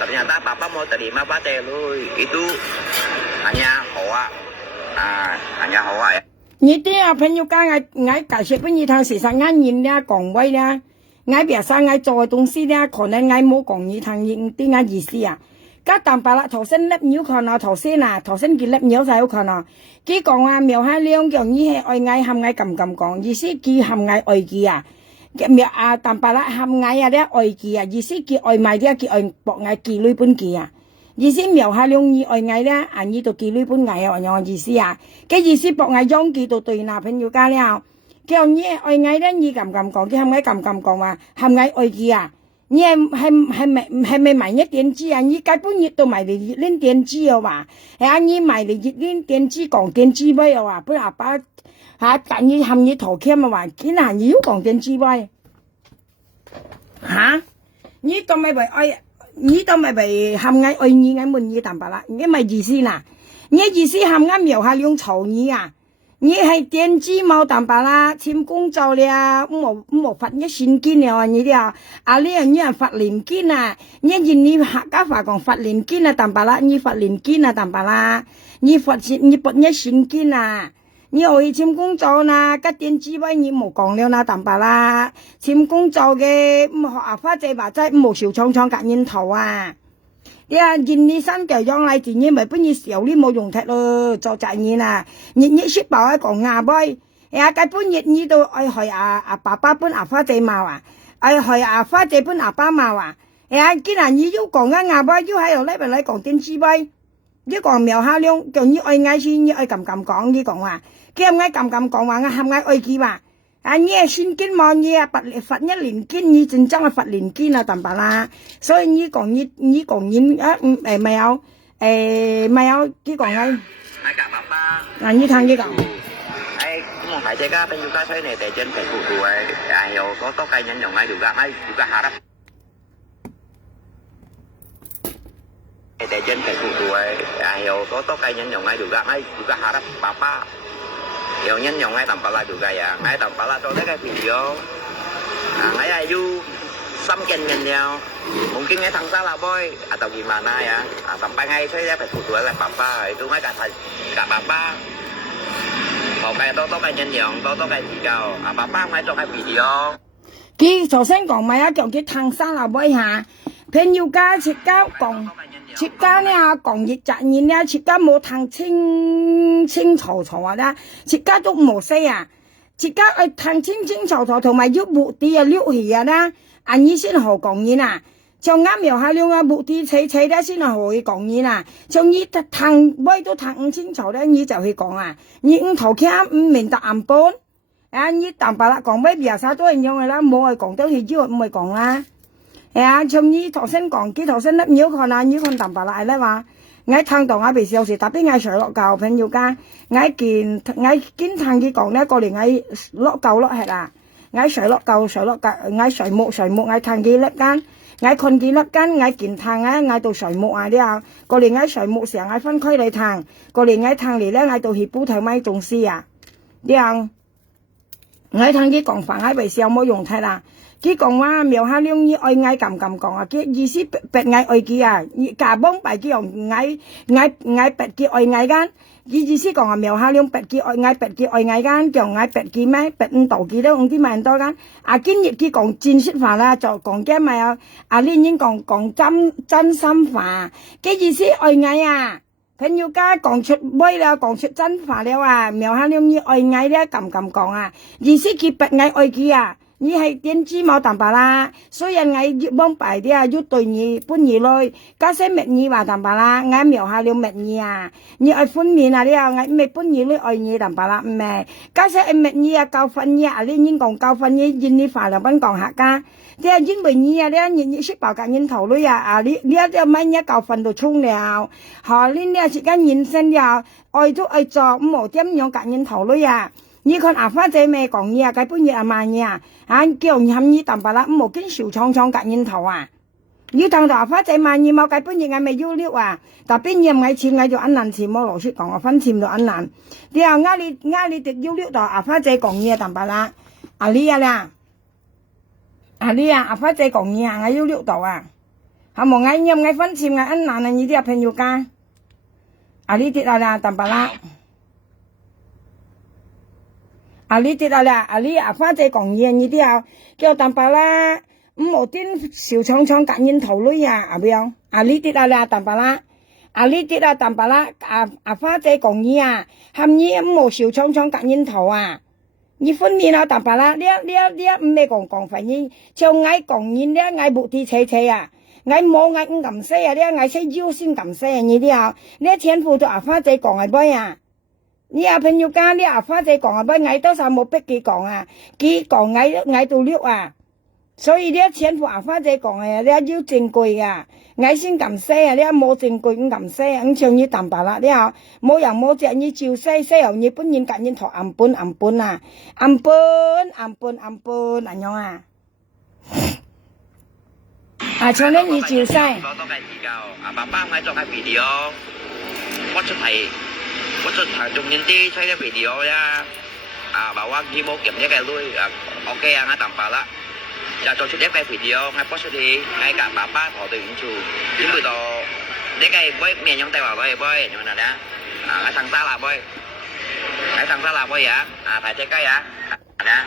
Ternyata papa mau terima pacar lu itu hanya hoa ya. 你啲朋友家嗌解釋俾你聽，事實啱現咧講威咧，嗌別生嗌做嘅東西咧，可能嗌冇講你聽啲啱意思啊。家淡白啦，頭先粒鳥看頭先佢粒鳥就好看佢講瞄下兩樣嘢係愛嗌含嗌撳講，意思佢含嗌愛佢苗淡白啦含嗌啲愛佢意思佢愛賣啲佢愛博嗌佢女本佢意思瞄下兩嘢愛嗌咧，你到佢女本嗌樣意思嘅意思博嗌將佢到對那朋友家了，叫你愛嗌咧，你撳講，佢含嗌撳講含嗌愛佢你係咪買一電機你基本日都買嚟熱拎電機你買嚟熱拎電機講電機位不阿爸但你含你頭鉗竟然要講電機位你都咪為愛你都咪為含嗌愛你嗌問你淡白啦，你咪意思啦，你意思含嗌描下兩嘈你你係電機冇淡白啦，簽工作了，冇發一現金了你啲你人發年金你客家話講發年金淡白啦，你發年金淡白啦，你發一現金你可以簽工作家電機位你冇講了淡白啦，簽工作嘅學花姐話齋冇小廠隔煙頭現你新嘅樣嚟自你咪不如小啲冇用踢咯，做責任你識爆講杯基本你都愛去爸爸搬花姐嘛愛去花姐搬爸媽嘛既然你要講杯要喺度嚟講電機位呢講苗下亮叫你愛嗌先，你愛咁講，你講話，叫嗌咁講話，我喊嗌愛記話，啊你係先見望你啊，罰一年見，你真正係罰年見啊，當白啦，所以你講啊咪有咪有啲講嗌，ai cả bà ba 嗱你聽呢講。ai cũng phải chơi cái bên juga chơi này để trên phải phụ tuổi ayo có cái nhân dòng ai juga harap để trên phải phụ tuổi ayo có cái nhân dòng ai juga harap papa nhiều nhân dòng ai tầm pala juga ya ai tầm pala cho cái video ngay ayu sampai nhân mungkin ngay thằng salah boy atau gimana ya sampai ngay saya phải phụ tuổi là papa itu ngay cả papa một cái tốt cái nhân dòng tốt cái video papa ngay cho cái video 佢頭先講咪啊，叫佢騰沙流杯下，朋友家切家講，切家呢講熱雜嘢呢，切家冇騰清楚啊啦，切家都冇識啊，切家去騰清楚同埋要目的啊溜氣啊啦，啊你先好講嘢啊。像啱描下了啊，目的扯咧先係可以講嘢啦。像你騰威都騰唔清楚咧，你就去講啊。你唔頭聽唔明答案本，啊你淡白啦講咩表啥都係樣嘅啦，冇係講到去之後唔係講啦。啊，像你頭先講，佢頭先粒鳥看啊，鳥看淡白啦係咧話，我聽到我平時有時特別我水落教朋友間，我見聽佢講咧，過年我落夠落係啦，我水落夠，我水木我聽佢粒間。我คน幾粒間，我見ทาง啊，我到水木啊啲啊，過年我水木成我分開嚟ทาง，過年我ทาง嚟咧，我到協補頭咪種師啊，啲啊，我聽佢講法喺微笑冇用睇啦，佢講話苗下亮意愛嗌咁講啊，佢意思別嗌愛佢啊，假幫擺佢用嗌別佢愛嗌間。意思講話苗下亮別佢愛嗌間，叫嗌別佢咩？別唔到佢都唔知買多間。啊，今日佢講正式話啦，就講嘅咪有啊，呢已經講真心話，嘅意思愛嗌啊，朋友家講出威啦，講出真話了啊，苗下亮意愛嗌咧咁講啊，意思佢別嗌愛佢啊。你係點知冇淡白啦？雖然我越幫擺啲啊，越對你搬嘢來，加些乜嘢話淡白啦？我描下了乜嘢啊？你愛寬面啊？你啊，我咪搬嘢來愛你淡白啦？唔係，加些乜嘢啊？教訓嘢啊？你應講教訓嘢，因你法律本講下家。你啊，因為你啊，你識爆夾人頭女啊？你啊，啲乜嘢教訓到衝了？嚇你啊，時間人生了，愛都愛做，唔好點樣夾人頭女啊？你看阿花姐咩講嘢啊？佢搬嘢阿媽嘢啊？啊，叫人喊你淡白啦，唔好跟小廠夾人頭啊！你當阿花姐買嘢冇佢搬嘢嗌咪要溜啊？但邊嘢唔係錢嗌就安難錢冇羅出講啊，分錢就安難。你話嗌你直要溜到阿花姐講嘢淡白啦，阿你啊啦，阿花姐講嘢啊，我要溜到啊，係冇嗌嘢嗌分錢嗌安難啊，你啲朋友家，阿你啲啦淡白啦。啊！你跌啊啦！啊你阿花姐講嘢，你啲啊叫淡白啦，唔好啲小廠夾人頭女啊，阿表啊你跌啊啦淡白啦，啊你跌啊淡白啦，阿花姐講嘢啊，喊你唔好小廠夾人頭啊，你分面啊淡白啦，你唔係講反應，像嗌講嘢咧，嗌目的扯啊，嗌冇嗌唔咁細啊，你嗌識腰先咁細啊，你啲啊，你前夫對阿花姐講係咩啊？你阿朋友家你阿花姐講啊，不嗌多少冇逼佢講啊，佢講嗌到溜啊，所以你前夫阿花姐講啊，你要證據啊，嗌先咁細啊，你冇證據唔咁細啊，咁像你淡白啦，你啊冇人冇隻你照細後你本人夾人頭暗本啊，暗本咁樣啊，啊像你照細。多cái video bà ba ngay cho cái video我出台中間啲吹啲 video 呀，bảoว่ากี่โมงเก็บเนี่ยแกลุยok ngay tầm bà啦，就做出一個 video ngay post 出去ngay cả bà ba họ từ những chủ những buổi đó để cái boy miền trong tay bảo boy nhưng mà nè ngay thằng xa là boy à phải chơi cái à nè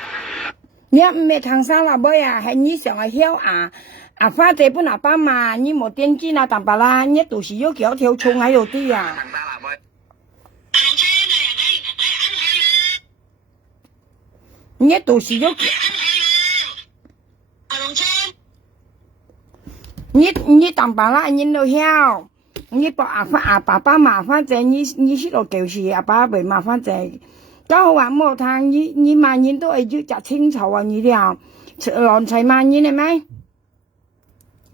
你唔係長沙啦妹啊，係你上嚟曉啊！阿花姐本阿爸嘛，你冇電機啦，淡白啦，你到時要叫條蟲喺度啲啊！你到時要你淡白啦，你都曉，你爸爸麻煩者，你識到舊時阿爸未麻煩者。咁好話冇聽，你萬年都係要食清楚啊！你啲浪齊萬年係咪？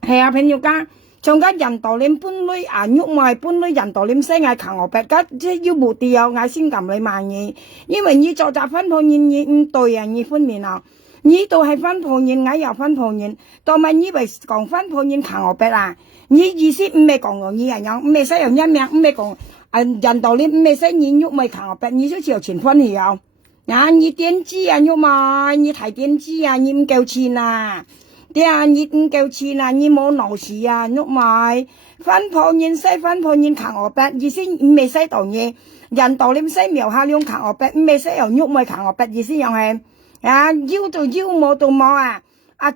係啊，朋友家，從家人道念搬女啊，喐埋搬女人道念西嗌求我白家，即係要目的有嗌先撳你萬年，因為你做雜分鋪人你唔對啊，你分面啊，你都係分鋪人，嗌又分鋪人，到咪以為講分鋪人求我白啊？你意思唔係講我你係樣，唔係使用一命，唔係講。人道理唔係使你喐咪看我白，你就朝前分去啊！你電子啊喐嘛，你睇電子啊，你唔夠錢啊！啲啊，你唔夠錢啊，你冇鬧事啊，喐咪分鋪人使分鋪人看我白，意思唔係使道嘢，人道理唔使描下兩看我白，唔係使用喐咪看我白，意思又係要就要，冇就冇啊！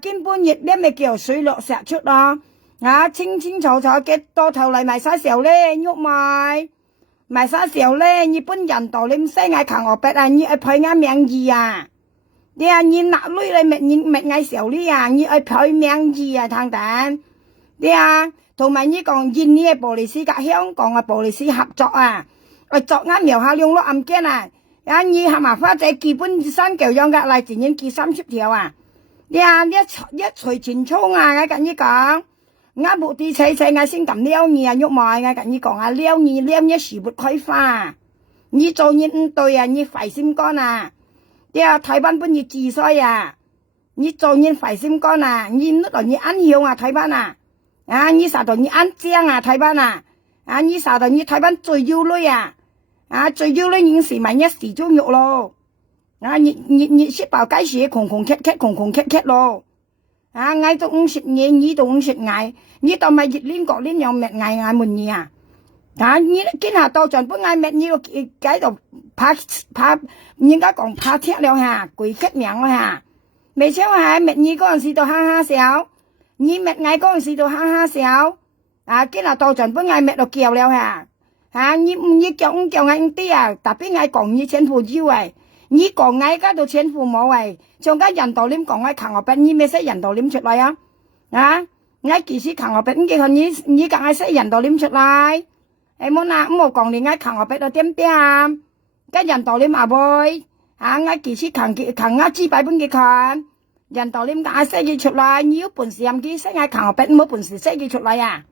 根本熱咧咪叫水落石出咯！清清楚楚嘅到頭嚟埋晒時候咧，喐咪。埋晒時候咧，日本人道你唔使嗌求我白啊，你愛配啱名字啊！你啊，你納女嚟你嗌時候呢啊，你愛配名字啊，等等。你啊，同埋你講印尼嘅玻璃斯甲香港嘅玻璃斯合作啊，作啱描下兩粒案件啊，你係麻花仔基本三嚿樣嘅嚟自然記30條啊！你啊，一隨前衝啊，我跟你講。目的細我先咁撩你啊，喐埋我跟你講啊，撩你時活開花，你做人唔對啊，你壞心肝啊，台灣本要自衰啊，你做人壞心肝啊，你乜到你安曉啊，台灣啊，你殺到你安正啊，台灣啊，你殺到你台灣最要女啊，最要女人時咪一時中肉咯，你識爆雞屎窮咳咯。嗌到50嘢，你到50嗌，你到咪熱戀國戀有咩嗌滿意啊？你今下到全部嗌咩？你個喺度拍，應該講拍踢了下，鬼吉名了下。未超係咩？你嗰陣時就哈哈笑，你咩嗌嗰陣時就哈哈笑。今下到全部嗌咩就叫了下。你叫嗌啲啊，特別嗌講你前夫腰誒。你講嗌家到前父母誒，像家人道念講嗌求我白，你咩識人道念出來啊？嗌其實求我白，唔記得你講嗌識人道念出來，冇嗱冇講你嗌求我白到點點，家人道念嘛會，嗌其實求嗌資擺本嘅看，人道念嗌識佢出來，你有本事任佢識嗌求我白，冇本事識佢出來啊？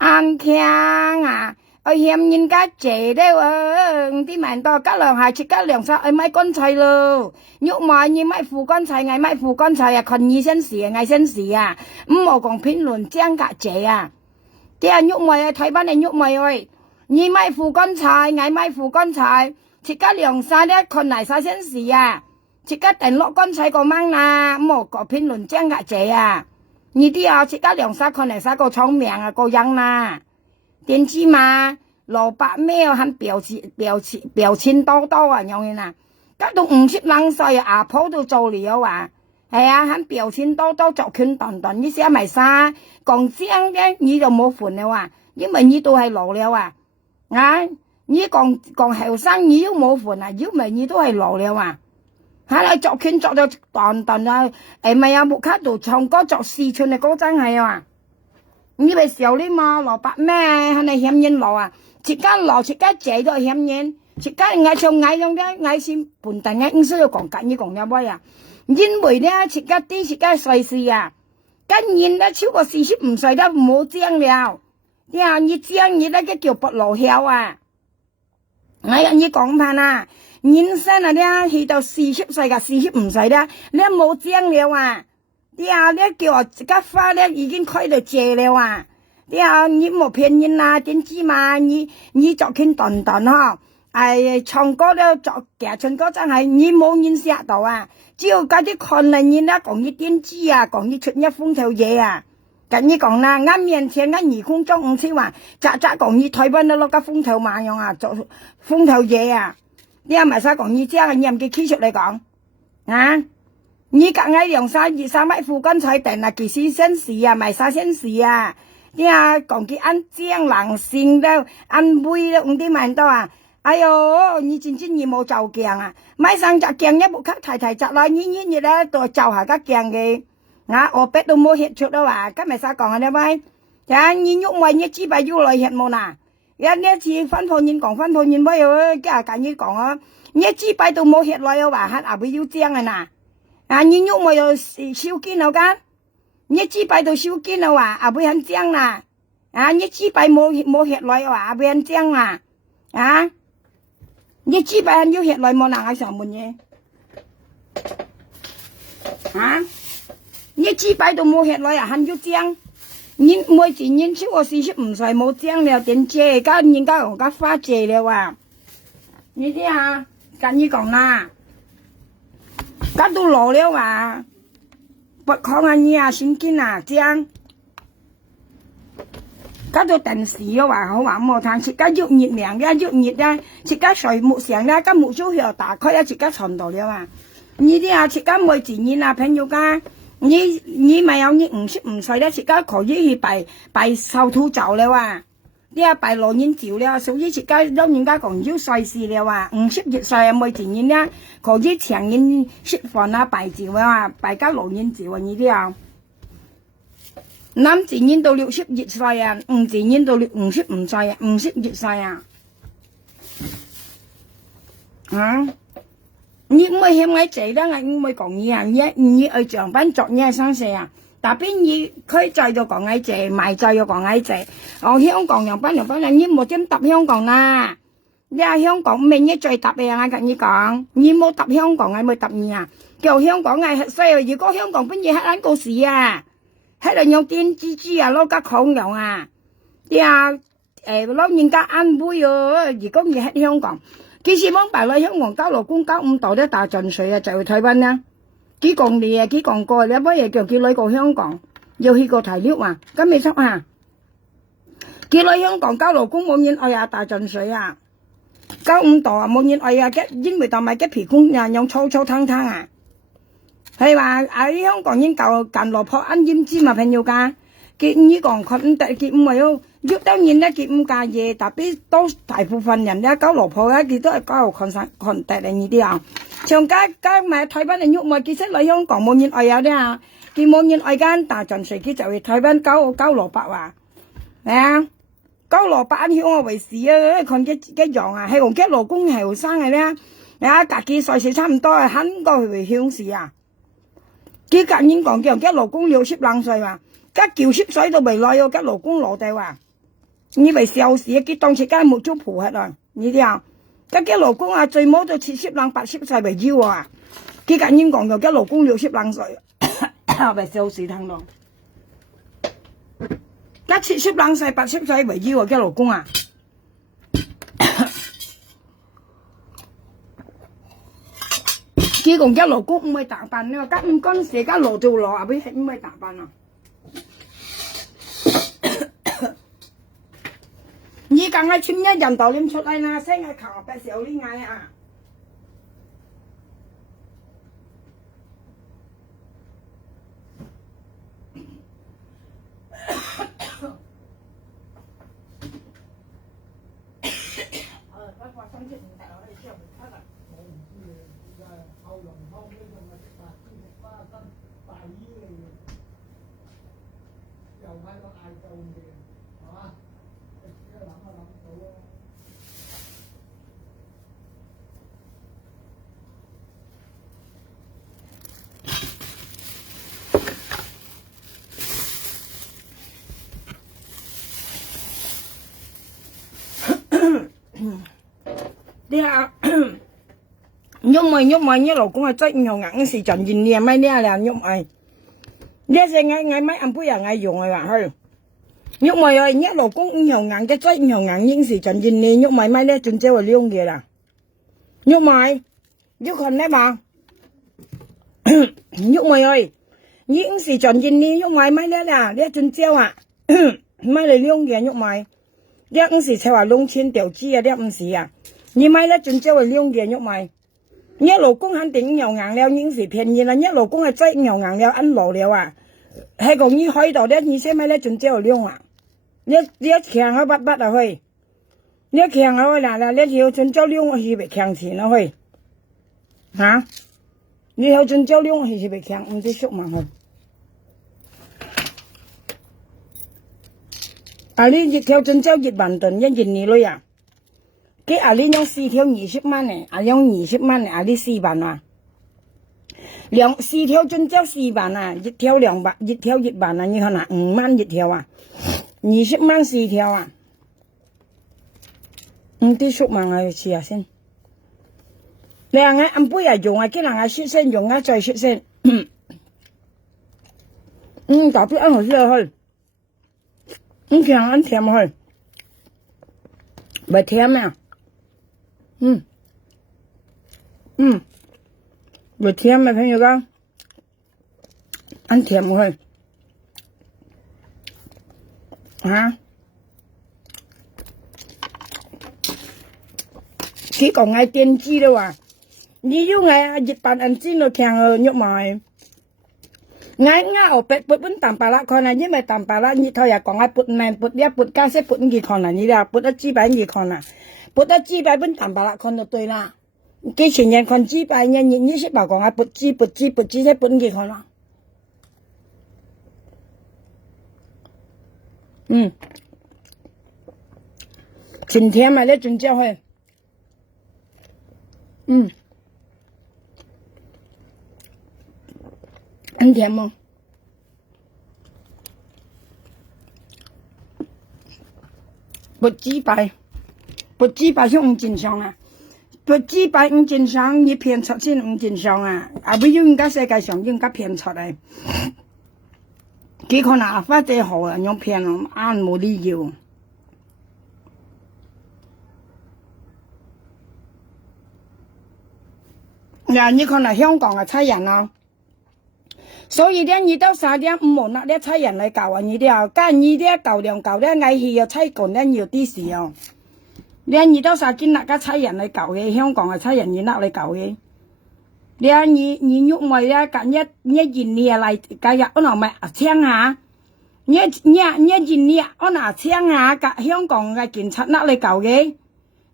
硬強啊！嫌人家借咧啲萬多加兩下切加兩沙買乾菜咯，喐埋你買副乾菜嗌買副乾菜啊，群二先時啊嗌先時啊，唔好講評論張格借啊，啲人喐埋啊睇翻你喐埋喂，你買副乾菜嗌買副乾菜，切加兩沙咧群嚟沙先時啊，切加定落乾菜個掹啦，唔好講評論張格借啊，你啲啊切加兩沙群嚟沙個聰明啊個樣啦。點知嘛？蘿蔔咩很表情多多啊，有人啊，搞到50啷歲阿婆都做了啊，係啊，很表情多多作拳頓頓，你寫埋晒，講正嘅你就冇煩了啊，因為你都係老了啊，你講後生你都冇煩啊，因為你都係老了啊，你作拳作到頓頓啊，咪有木卡度唱歌作4寸嘅歌真係啊。你咪時候呢嘛，蘿蔔咩？係咪嫌人攞啊？切間攞切間借都係嫌人，切間嗌唱嗌用啲嗌先半頓嗌，唔需要講緊你講有威啊？因為咧切間啲切間歲數啊，跟人咧超過45歲都冇精了，你精你咧個叫不老曉啊！你講翻啊，人生啊咧去到40歲噶45歲咧，你冇精了啊！你叫我自家花咧已經開到借了啊！你冇騙人啦，點知嘛？你作傾頓頓嗬，唱歌咧作嘅唱歌真係你冇人識到啊！只要嗰啲看嚟人咧講你點知啊，講你出一風頭嘢啊！跟你講啦，啱面前啱2空中5千萬，扎講你台灣都落個風頭馬樣啊，做風頭嘢啊！你咪使講你知啊，你唔記企出嚟講啊！你隔嗌2、3米副乾菜定啊，幾時先時啊，咪啥先時啊？你講佢按正冷性都按杯都5啲萬多啊！哎喲，你真你冇做鏡啊！買上隻鏡一部卡提摘啦，你咧都做下個鏡嘅，我白都冇血出啦話，今日啥講啊你喂？呀，你喐咪你只把喐來吃冇呐？呀，呢次分鋪人講分鋪人乜嘢？家下你講啊，你只把都冇吃來嘅話，還阿會要正嘅呐？啊，你喐咪又燒堅了㗎？你只把都燒堅了話，阿會很正呐？啊，你只把冇吃來嘅話，阿會很正呐？啊，你只把要吃來冇能喺上門嘅？啊，你只把都冇吃來啊，很要正？人每次人超過40唔歲冇正了，點借？而家人家我家花借了啊！你啲啊，跟你講啦，家都老了啊，不抗啊你啊，先見啊正，家都定時了啊，好話冇談，自家喐熱命嘅喐熱啊，自家睡木上咧，家木燒血打開啊，自家床到了啊！你啲啊，自家每次人啊朋友家。你咪有你50唔歲咧，自家可以去拜壽土走了啊！你啊拜老人照了，所以自家老人家講要歲事了啊，50歲啊每前年咧可以請人食飯啊拜照啊，拜家老人照啊呢啲啊。男前年到62歲啊，女前年到55歲啊，52歲啊。啊！你唔會嫌我濟啦，我唔會講你啊！你去上班做嘢生事啊，但邊你佢在度講我濟，賣在度講我濟。哦，香港上班你冇點搭香港啦！你喺香港咩嘢最搭嘅啊？我同你講，你冇搭香港，我咪搭你啊！叫香港係所以如果香港邊嘢喺嗰時啊，喺度用電蜘蛛啊，攞架孔用啊！啲啊老人家安慰哦，如果你喺香港。幾時幫白來香港交勞工交5道咧大盡水啊，就去台灣啦。幾公里啊，幾公過，你乜嘢叫幾女過香港，要去過台料啊，咁未出啊？幾女香港交勞工冇人愛啊，大盡水啊，交5道啊冇人愛啊，因為當埋嘅皮工啊，用粗粗湯湯啊，係話喺香港已經夠近落破安淹之嘛朋友家，佢呢講佢唔得，佢唔係要。喐當然咧，佢唔介意，特別都大部分人咧，交羅婆咧，佢都係交看得嚟呢啲啊。上家咪台灣人喐咪，其實嚟香港冇人愛有啲啊，佢冇人愛間大盡水，佢就係台灣交蘿蔔話，係啊，交蘿蔔響我為事啊，看一樣啊，係我嘅老公係後生嘅咧，啊，隔幾歲數差唔多係肯過去為鄉事啊。佢隔年講叫老公60歲話，家90歲都未來，我家老公落地話。你為小事，佢當時間冇做蒲核啊！你啲啊，佢老公啊，最冇到70、80歲為腰啊！佢近年講到佢老公60歲，為小事聽到。佢70歲、80歲為腰啊！佢老公啊，佢講佢老公唔會打扮啊！佢唔講社交攞做攞啊，佢唔會打扮啊！你講係簽一人道念出嚟啦，聲係靠白小呢嗌啊！啲啊，喐咪，你老公係真有硬是真人念咪呢啦，喐咪，呢隻嗌咪按杯人嗌用嘅話去，喐咪啊，你老公有硬嘅真有硬應是真人念，喐咪咪咧真正係兩嘅啦，喐咪，喐คน咧嘛，喐咪ơi，應是真人念，喐咪咪咧啦，呢真正啊，咪嚟兩嘅喐咪。呢唔是就話弄錢掉資啊，呢唔是啊，你買咧盡只係兩件喐買，你老公肯定有硬了，已是便宜啦，你老公係真有硬了，按老了啊，係講你開到咧，你先買咧盡只係兩啊，你強啊不啊去，你強啊嗱，你要盡只兩係咪強錢啊去，嚇，你要盡只兩係咪強，唔知縮埋去。啊，你一條真正1萬噸一年裏啊，佢啊你用4條20萬嘅，啊用20萬嘅，啊你4萬啊，4條真正4萬啊，一條2萬，一條1萬啊，你看呐5萬一條啊，20萬4條啊，啲10萬啊試下先，你啊我唔杯啊用啊，叫人啊雪先用啊再雪先，特別好食去。甜ăn甜thôi, phải甜nha, phải甜mà thấy không? Ăn甜thôi, hả? Chỉ còn ngày tiên chi đâu à? Như dù ngày dịch bệnh ăn chi nó thèm nhộn mỏi. Ngay ở bếp bún tạm bà lạ con này nhưng mà tạm bà lạ như thôi à còn ai bún men bún đĩa bún cá sẽ bún gì con này như là bún chi bài gì con này bún chi bài bún tạm bà lạ con được tôi là cái chuyện nhân con chi bài nhân như sẽ bảo còn ai bún chi sẽ bún gì con nào今天买的真教会ăn甜không? Bột chi bài không chính xác à? Bột chi bài không chính xác, như phiền thật xin không chính xác à? À bây giờ người ta sẽ cái xong người ta phiền thật này. Cái con nào phát triển hậu là nhóm phiền không ăn một lý do. Là như con nào香港嘅差人咯。所以咧，你到3點5毛那咧差人嚟搞啊！你哋干你哋搞兩搞咧，危險又差過咧要啲事哦。你到3見那個差人嚟搞嘅，香港嘅差人你那嚟搞嘅。你喐咪咧，隔一年嚟，隔日我咪請下，一年我嗱請下，隔香港嘅警察那嚟搞嘅。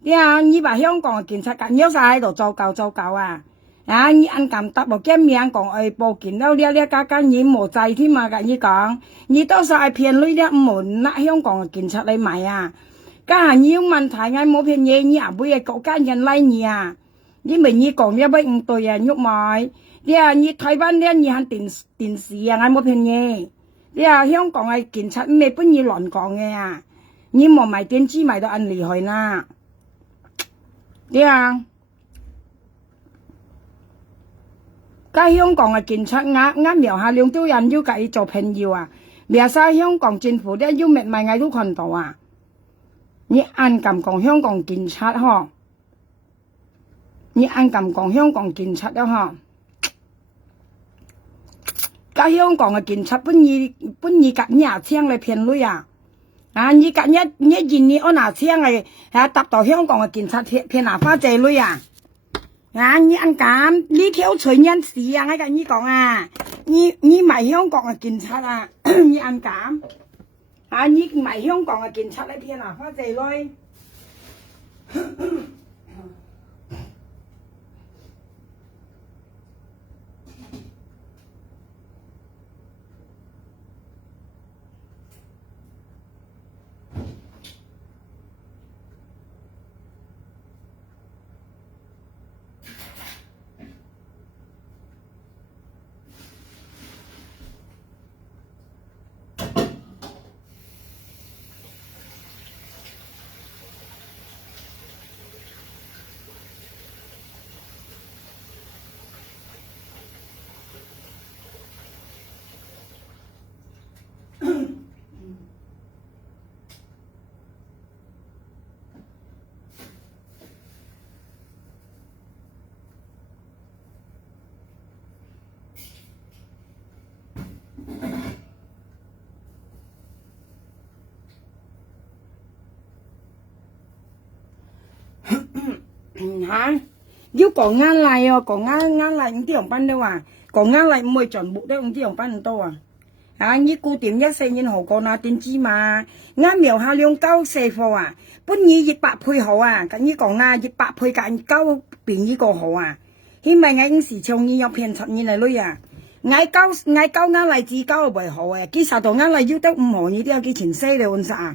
你把香港嘅警察隔有晒喺度做搞啊！啊！你按咁答無見面講誒報警了家你無制添嘛？你講，你到時係騙女咧，唔拿香港嘅警察嚟買啊！家下你有問題，我冇騙嘢，你也唔會國家人嚟你啊！你咪你講咧不唔對啊，喐埋！你台灣咧，你看電視啊，我冇騙嘢！香港嘅警察咩不你亂講嘅啊！你冇買電視買到咁厲害啦！家香港嘅警察瞄下兩條人要計做朋友啊！瞄晒香港政府咧要滅埋我都看到啊！你按咁講香港警察嗬？你按咁講香港警察啦嗬？家香港嘅警察本意夾廿槍嚟騙女啊！啊！你夾一年我拿槍嚟搭到香港嘅警察騙拿花仔女啊！啊！你按咁呢條隨人事啊！我跟你講啊，你買香港嘅警察啊，你按咁啊！你買香港嘅警察嚟騙拿花仔女。hả? Nếu còn ngang lại còn ngang lại những tiếng ban đâu à? Còn ngang lại mười chuẩn bộ đấy những tiếng ban đâu à? À, như cô tìm nhất xây nhân hồ con nào tin chi mà ngang miểu hà liông cao xây phò à? Bất nhi dịch bạc phơi hồ à? Cả như còn na dịch bạc phơi cả cao biển như cổ hồ à? Hi mày ngay những sự trông như nhau phiền thật như này luôn à? Ngay cao ngang lại chỉ cao bởi hồ à? Cái sao đó ngang lại yêu đất hồ như thế cái chuyện xây đều ổn sao?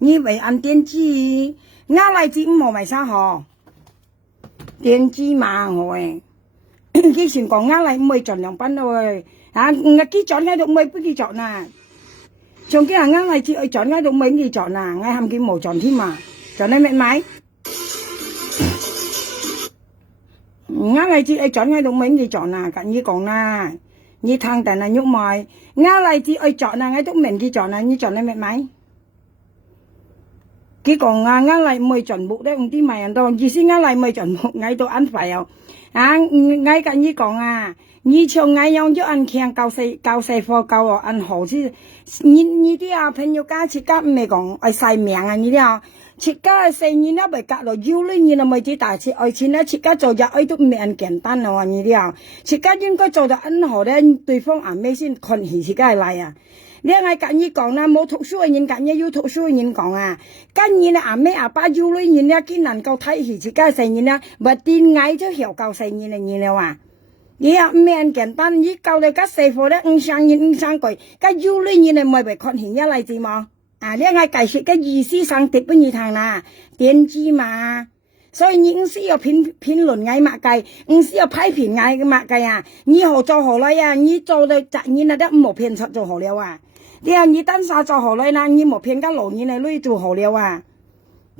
你为按电机，俺来子冇买啥好，电机嘛我诶，佢先讲俺来唔会尽量搬咯诶，啊，我佢做啱都唔会不佢做呐，仲叫人俺来子去做啱都唔会佢做呐，我喊佢冇做添嘛，做你明咪？俺来子去做啱都唔会佢做呐，咁你讲呐，你ทางแต่นายกมอย俺来子去做呐，我都明佢做呐，你做你明咪？佢講啊，啱嚟唔會全部咧，唔知咪人多，意思啱嚟唔係全部，嗌到安排哦。啊，嗌緊你講啊，你從嗌用咗按強教細課教哦，按好似你啲啊朋友家切家唔係講愛晒命啊，你啲啊切家細年啦，咪隔落腰咧，你咪啲大切愛錢啦，切家做日愛都唔係按簡單咯，你啲啊，切家應該做到按好咧，對方啊咩先困起切家嚟啊。你嗌隔日講啦，冇讀書嘅人隔日要讀書嘅人講啊，今年阿妹阿爸要女人咧，既能夠睇起自家成年啦，唔掂嗌咗條夠成年嘅人啦話，你啊唔係簡單，你教你家師傅咧五生人五生句，家要女人咧唔係被困現一例子嘛，啊你嗌解釋嘅意思上跌不二堂啦，點知嘛？所以你唔需要評論嗌物計，唔需要批評嗌嘅物計啊，你何做何來啊？你做到責任啊，都冇騙出做好了啊！你啊，你等下做好來啦，你冇騙家老人嚟女做好了啊！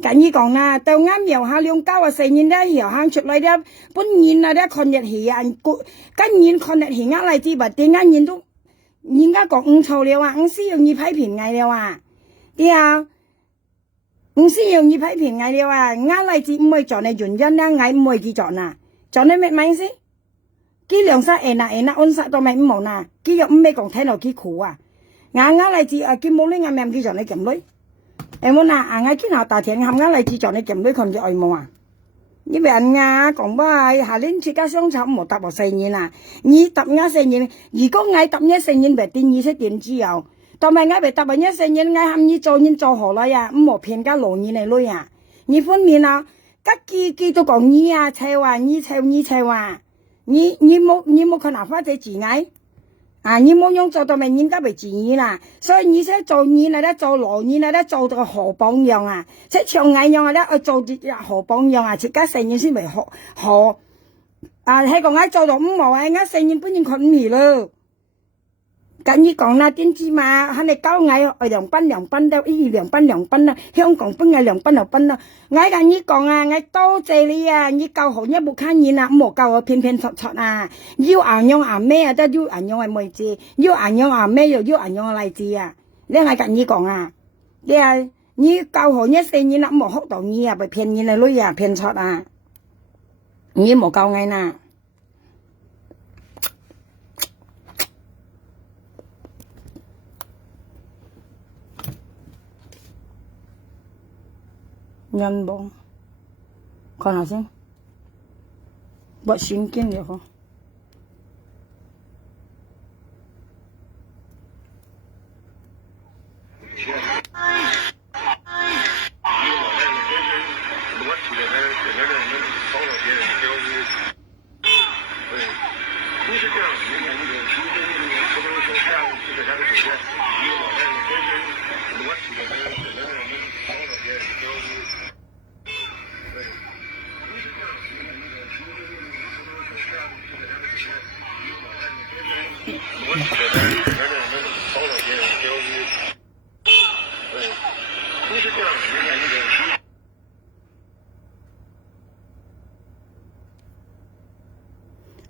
咁你講啦，到啱搖下兩交啊，成年咧搖行出嚟咧，本年啊咧看日起啊，今年看日起啱嚟之物，點解年都人家講唔錯了啊？唔需要你批評嗌了啊！你啊！唔需要你批評嗌了啊！啱嚟自唔會做你原因啦，嗌唔會去做嗱，做你明咪先？佢兩殺下安殺到咪唔冇嗱，佢又唔係講睇落佢苦啊！啱嚟自啊，佢冇呢啱命佢做你撳女，誒冇嗱，啱佢後大田啱嚟自做你撳女，看住愛冇啊！你別人啊講話下年自家相處冇搭落4年啊，你搭啱4年，如果嗌搭啱4年，咪電意識點知有？但係我被答應一成日，我喊你做好了呀，唔好騙家老人嚟女呀。你分面啊，吉都講你啊，臭啊，你臭啊，你冇可能發這字眼啊，你冇用做到咪人家被自然啦。所以你先做你嚟咧，做老人嚟咧，做到好榜樣啊，即像眼樣咧，我做好榜樣啊，自家成日先咪好啊，係講我做到唔好啊，我成日本人困唔咯。咁你講啦，點知嘛？喺你交嗌涼賓都涼賓啦，香港賓啊涼賓啦。嗌咁你講啊，嗌多謝你啊，你教好一部卡嘢啊，冇教我偏出啊，要硬樣硬咩啊，都要硬樣係妹子，要硬樣硬咩又要硬樣嘅例子啊。你嗌咁你講啊，你教好一4年啦，冇學到你啊，被騙人嚟女啊，騙出啊，你冇教嗌呐。nhân bông còn nào xem bớt xin kiên được không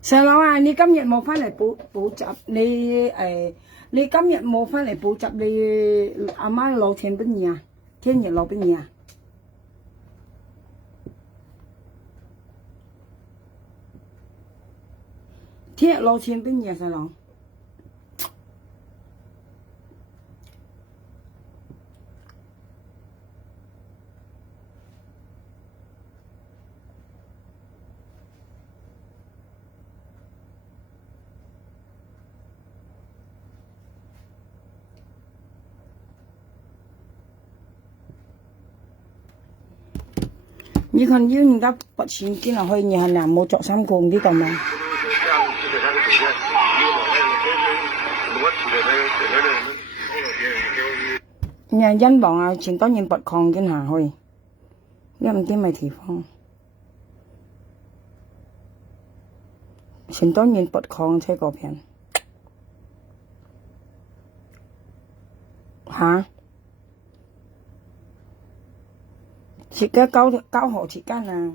細佬啊，你今日冇翻嚟補習，你今日冇翻嚟補習，你阿媽攞錢邊嘢啊？聽日攞邊嘢啊？聽日攞錢邊嘢，細佬？你看要人家把錢捐落去，你係嗱冇作三共啲咁嘛？ nhà dân bọn à chuyện tao nhìn bật con cái nào thôi biết không tiếng mày thì phong chuyện tao nhìn bật con thấy có phiền hả chị cái câu hỏi chị cái là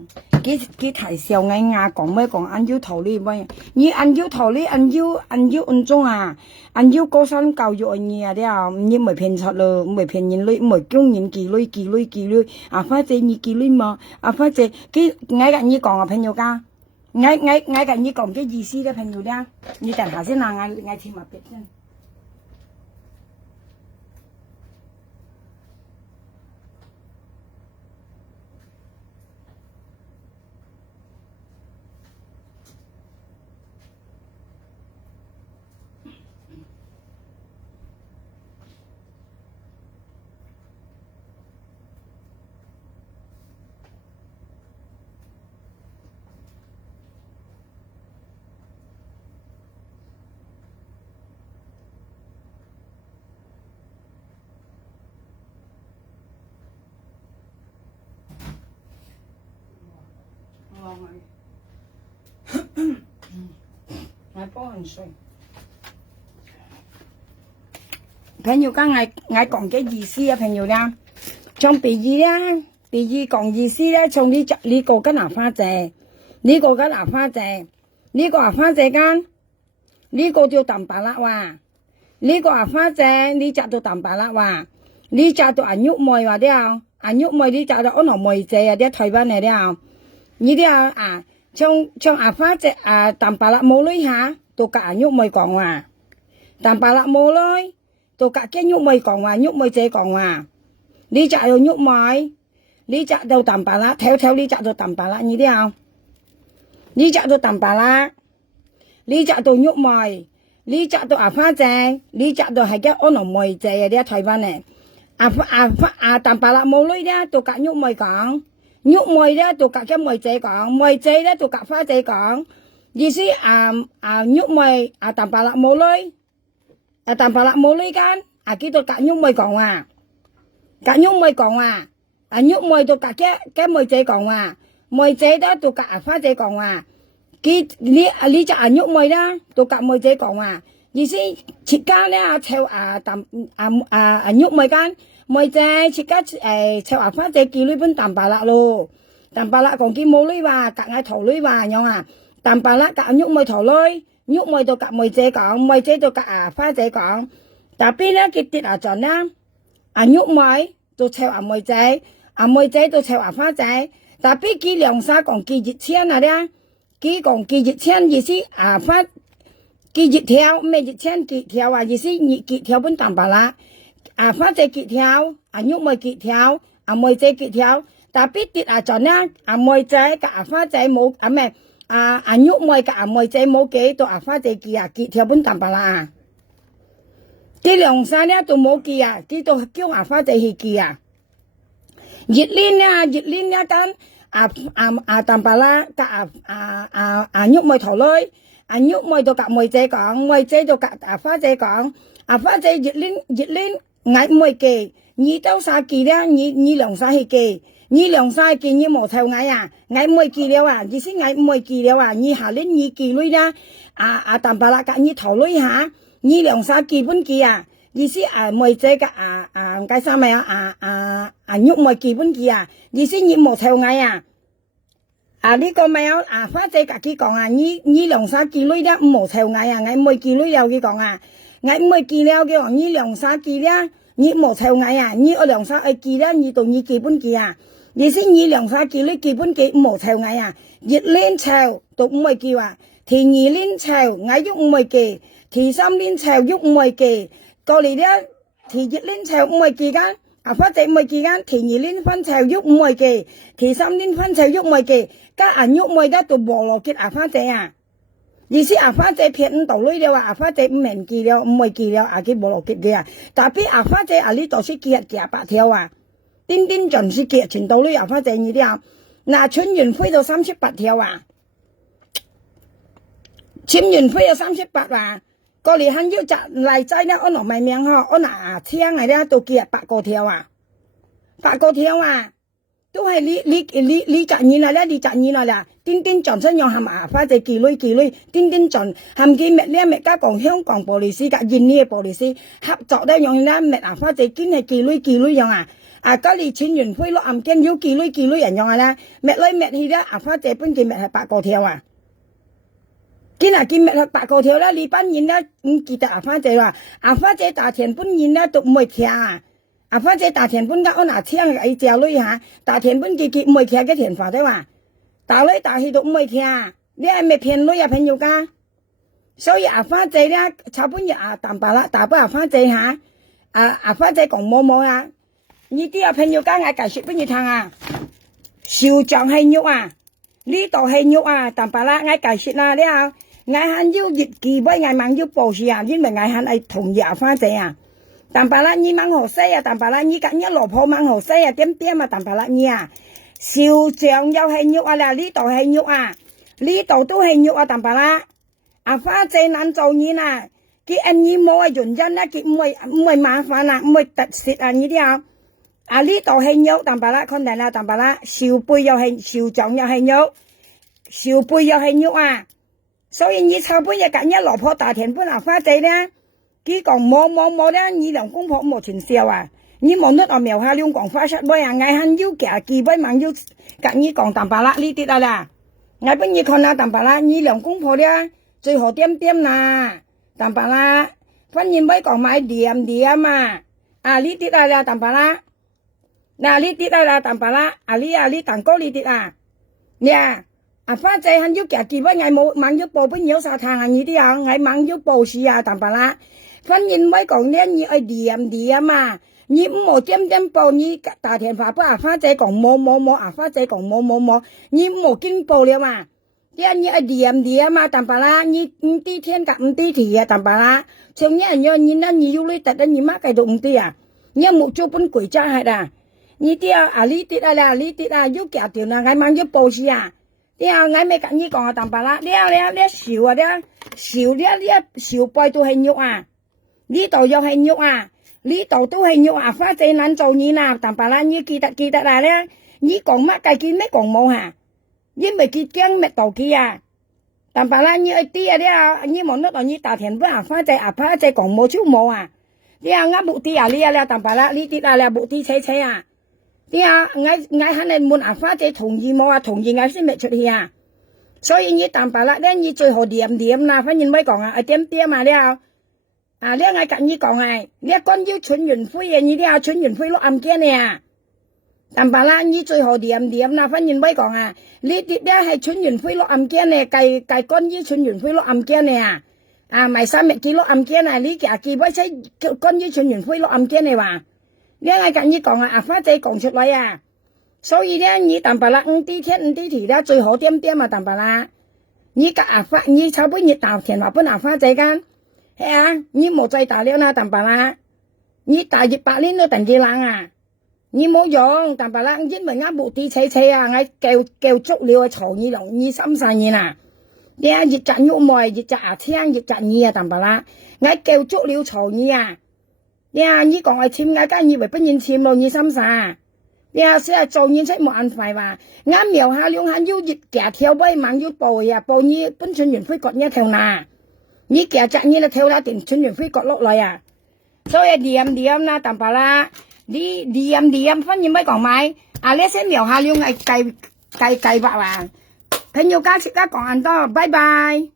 cái thải siêu ngay ngà còn mấy còn anh yêu thầu đi bây như anh yêu thầu đi anh yêu ôn trung à anh yêu cố sản教dục anh nhà đấy à như mấy phiền thật là mấy phiền nhìn lưỡi mấy kiểu nhìn kỳ lưỡi à phải chơi như kỳ lưỡi mà à phải chơi cái ngay cả như còn à phiền nhiều ca ngay cả như còn cái gì xí đó phiền nhiều đó như chẳng hạn thế nào ngay thì mà biết chứ phải nhiều cái ngày còn cái gì xí phải nhiều ra trong bị gì còn gì xí đó trong đi cổ cái nào pha chè đi cổ cái nào pha chè đi cổ pha chè gan đi cổ tiêu tầm bà lạ hòa đi cổ pha chè đi chặt tiêu tầm bà lạ hòa đi chặt tiêu ảnh nhúc mồi vào đấy à ảnh nhúc mồi đi chặt tiêu ôn hồng mồi chè ở đấy thời ban này đấy à như đấy à trong pha chè tầm bà lạ mồ lưới hả tôi cả ảnh nhúc mồi còn hòa tầm bà lạ mồ lưới tôi cả cái nhúc mồi còn hòa nhúc mồi chè còn hòa đi chặt tiêu nhúc mồi đi chặt tiêu tầm bà lạ theo đi chặt tiêu tầm bà lạ như thế nào đi chặt tiêu tầm bà lạ đi chặt tiêu nhúc mồi đi chặt tiêu pha chè đi chặt tiêu hay cái ôn hồng mồi chè ở đấy thời ban này tầm bà lạ mồ lưới đó tôi cả nhúc mồi còn nhúc mồi đó tôi cả cái mồi chè đó tôi cả pha chè còn gì xí nhúc mồi tầm bà lạ mồ lưới tầm bà lạ mồ lưới can cái tôi cả nhúc mồi còn cả nhúc mồi còn nhúc mồi tôi cả cái mồi chè còn mồi chè đó tôi cả pha chè còn cái lý chả nhúc mồi đó tôi cả mồi chè còn gì xí chỉ can đó theo tầm nhúc mồi can mồi chè chỉ cá theo pha chè kỳ lưới bên tầm bà lạ luôn tầm bà lạ còn cái mồ lưới và cả ngay thầu lưới và nhau tầm bà lạ cả nhúc mồi thầu lưới nhúc mồi tôi cả mồi chè còn mồi chè tôi cả pha chè còn tapi nó cái tiết ở chỗ đó nhúc mồi tôi theo mồi chè tôi theo pha chè tapi cái lượng xa còn kỳ dịch chen à đó cái còn kỳ dịch chen gì xí phát kỳ dịch theo mẹ dịch chen kỳ theo gì xí nhị kỳ theo bên tầm bà lạ phát chè kỳ theo nhúc mồi kỳ theo mồi chè kỳ theo tapi tiết ở chỗ đó mồi chè cả pha chè một mẹ nhúc mồi cả mồi chè một cái tôi pha chè kỳ theo bên tầm bà lạ cái lượng xa đó tôi một kỳ cái tôi kêu pha chè kỳ dịch liên nha can tầm bà la cả nhúc mồi thầu lưới nhúc mồi tôi cả mồi chè tôi cả pha chè còn pha chè dịch liên ngày mồi kỳ nhị đâu xa kỳ đó nhị lượng xa kỳ nhị lượng xa kỳ như một theo ngày mồi kỳ đeo gì xí ngày mồi kỳ đeo nhị hà lên nhị kỳ lưới đó tầm bà la cả nhị thầu lưới hả nhị lượng xa kỳ bên kỳ gì xí mồi chè cả cái sao mày nhúc mồi kỳ bên kỳ gì xí nhị một theo ngày đi con mèo phát chè cả kia còn nhị lượng xa kỳ lưới đó một theo ngày mồi kỳ lưới đeo kia còn ngày mồi kỳ đeo kia còn nhị lượng xa kỳ đó nhị một theo ngày nhị ở lượng xa ở kỳ đó nhị tổ nhị kỳ bên kỳ gì xí nhị lượng xa kỳ lưới kỳ bên kỳ một theo ngày dịch lên theo tổ mồi kỳ thì nhị lên theo ngày giúp mồi kỳ thì xong lên theo giúp mồi kỳ có lý đó thì dịch lên theo mồi kỳ gan phát chè mồi kỳ gan thì nhị lên phân theo giúp mồi kỳ thì xong lên phân theo giúp mồi kỳ các nhúc mồi đó tôi bỏ lò kết phát chè gì xí phát chè phiền tổ lưới đeo phát chè mền kỳ đeo mồi kỳ đeo cái bỏ lò kết đeo tapi phát chè lý tổ sĩ kia bạc theo tin chuẩn sĩ kia chuyển tổ lưới phát chè như thế nào là春运飞到38條春運飛到38嗰年肯要集嚟仔咧，我攞埋名嗬，我拿聽嚟咧，都叫8個條啊，8個條啊，都係你集年嚟咧，你集年嚟啦，丁丁盡身用係嘛，花仔幾類，丁丁盡含佢咩咧，咩加講香港玻璃絲嘅印尼嘅玻璃絲合作咧，用咧咩啊，花仔堅係幾類用啊。嗰年穿完灰落暗鏡要幾類人用啦，搣來搣去咧，花姐本件搣係8個條啊，見搣係8個條啦，你班人咧唔記得花姐話，花姐大田本人咧都唔會聽啊，花姐大田本家我拿聽係隻女嚇，大田本佢唔會聽嘅田話的話，大女大去都唔會聽，你係咪騙女啊朋友家？所以花姐咧，炒半日淡白啦，大半花姐嚇，花姐講冇啊。呢啲朋友家嗌解釋俾你聽啊，小將係肉啊，呢度係肉啊，但白啦嗌解釋啦，你啊，嗌肯要熱記杯，嗌猛要報時啊，因為嗌肯係同意花姐啊，但白啦你猛好西啊，但白啦你隔一老婆猛好西啊，點啊，但白啦你啊，小將又係肉啊啦，呢度係肉啊，呢度都係肉啊，但白啦，花姐難做嘢啊，佢按你冇係原因啦，佢唔會麻煩啊，唔會特蝕啊呢啲啊。呢度係肉，但白啦，看定啦，但白啦，小輩又係小將又係肉，小輩又係肉啊！所以你炒杯嘢隔一老婆大田本花仔咧，佢講冇咧，你兩公婆冇傳銷啊！你冇得我苗下兩講花出杯啊，嗌肯要夾幾杯猛要隔你講但白啦呢啲啦，嗌俾你看下但白啦，你兩公婆咧最好點啦，但白啦，反正咪講買點啊，呢啲啦但白啦。嗱呢啲啦，但白啦，呢蛋糕呢啲啊，呀，花仔肯要夾幾杯嗌冇猛要報本有啥탕啊呢啲啊，嗌猛要報事啊，但白啦，反正咪講咧，你愛點啊嘛，你唔好點報，你大田話不花仔講冇，花仔講冇，你唔好經報了嘛，你愛點嘛，但白啦，你唔啲天夾唔啲地啊，但白啦，從一樣你那你要你特登你媽計到唔啲啊，你冇做本鬼渣係啦。呢啲呢啲啦，呢啲要夾條啦，嗌猛要報事啊！啲嗌咩跟你講但白啦，呢少啊，呢少輩都係肉啊，呢度又係肉啊，呢度都係肉啊，花仔難做嘢啦，但白啦，你記得啦咧，你講乜計見咩講冇嚇，因為佢驚咩妒忌啊，但白啦，你一啲你冇得到你大田不花仔講冇就冇啊，你啱目的呢但白啦，呢啲啦目的車啊！嗌肯定滿花姐同意冇同意嗌先未出去啊，所以你但白啦，咧你最好點啦，反正咪講點啊了，你嗌跟你講你乾腰蠢完灰你啲蠢完灰落暗鏡你啊，但白啦，你最好點啦，反正咪講呢啲咧係蠢完灰落暗鏡你計乾腰蠢完灰落暗鏡你咪3日幾落暗鏡你夾幾威仔乾腰蠢完灰落暗鏡你話。你嗌跟你講花仔講出來啊，所以咧你但白啦5啲天5啲地咧最好點啊，但白啦，你夾你炒杯熱大田話本花仔間，係你冇再大了啦，但白啦，你大熱8年都等幾冷啊，你冇用，但白啦，因為目的車嗌叫足了嘈你lòng你心晒你啦，你熱陣肉梅熱陣青熱陣你啊，但白啦，嗌叫足了嘈你啊。你講係簽嗌間以為不認簽咯，你心啥？你成日做嘢出冇眼快話，啱瞄下兩下要熱夾跳杯猛要報你本春元輝割一條嗱，你夾隻你就跳啦，定春元輝割落來啊！所以點啦，但白啦，你點分嘢咪講買，你先瞄下兩係計劃話，朋友家食家講很多，拜拜。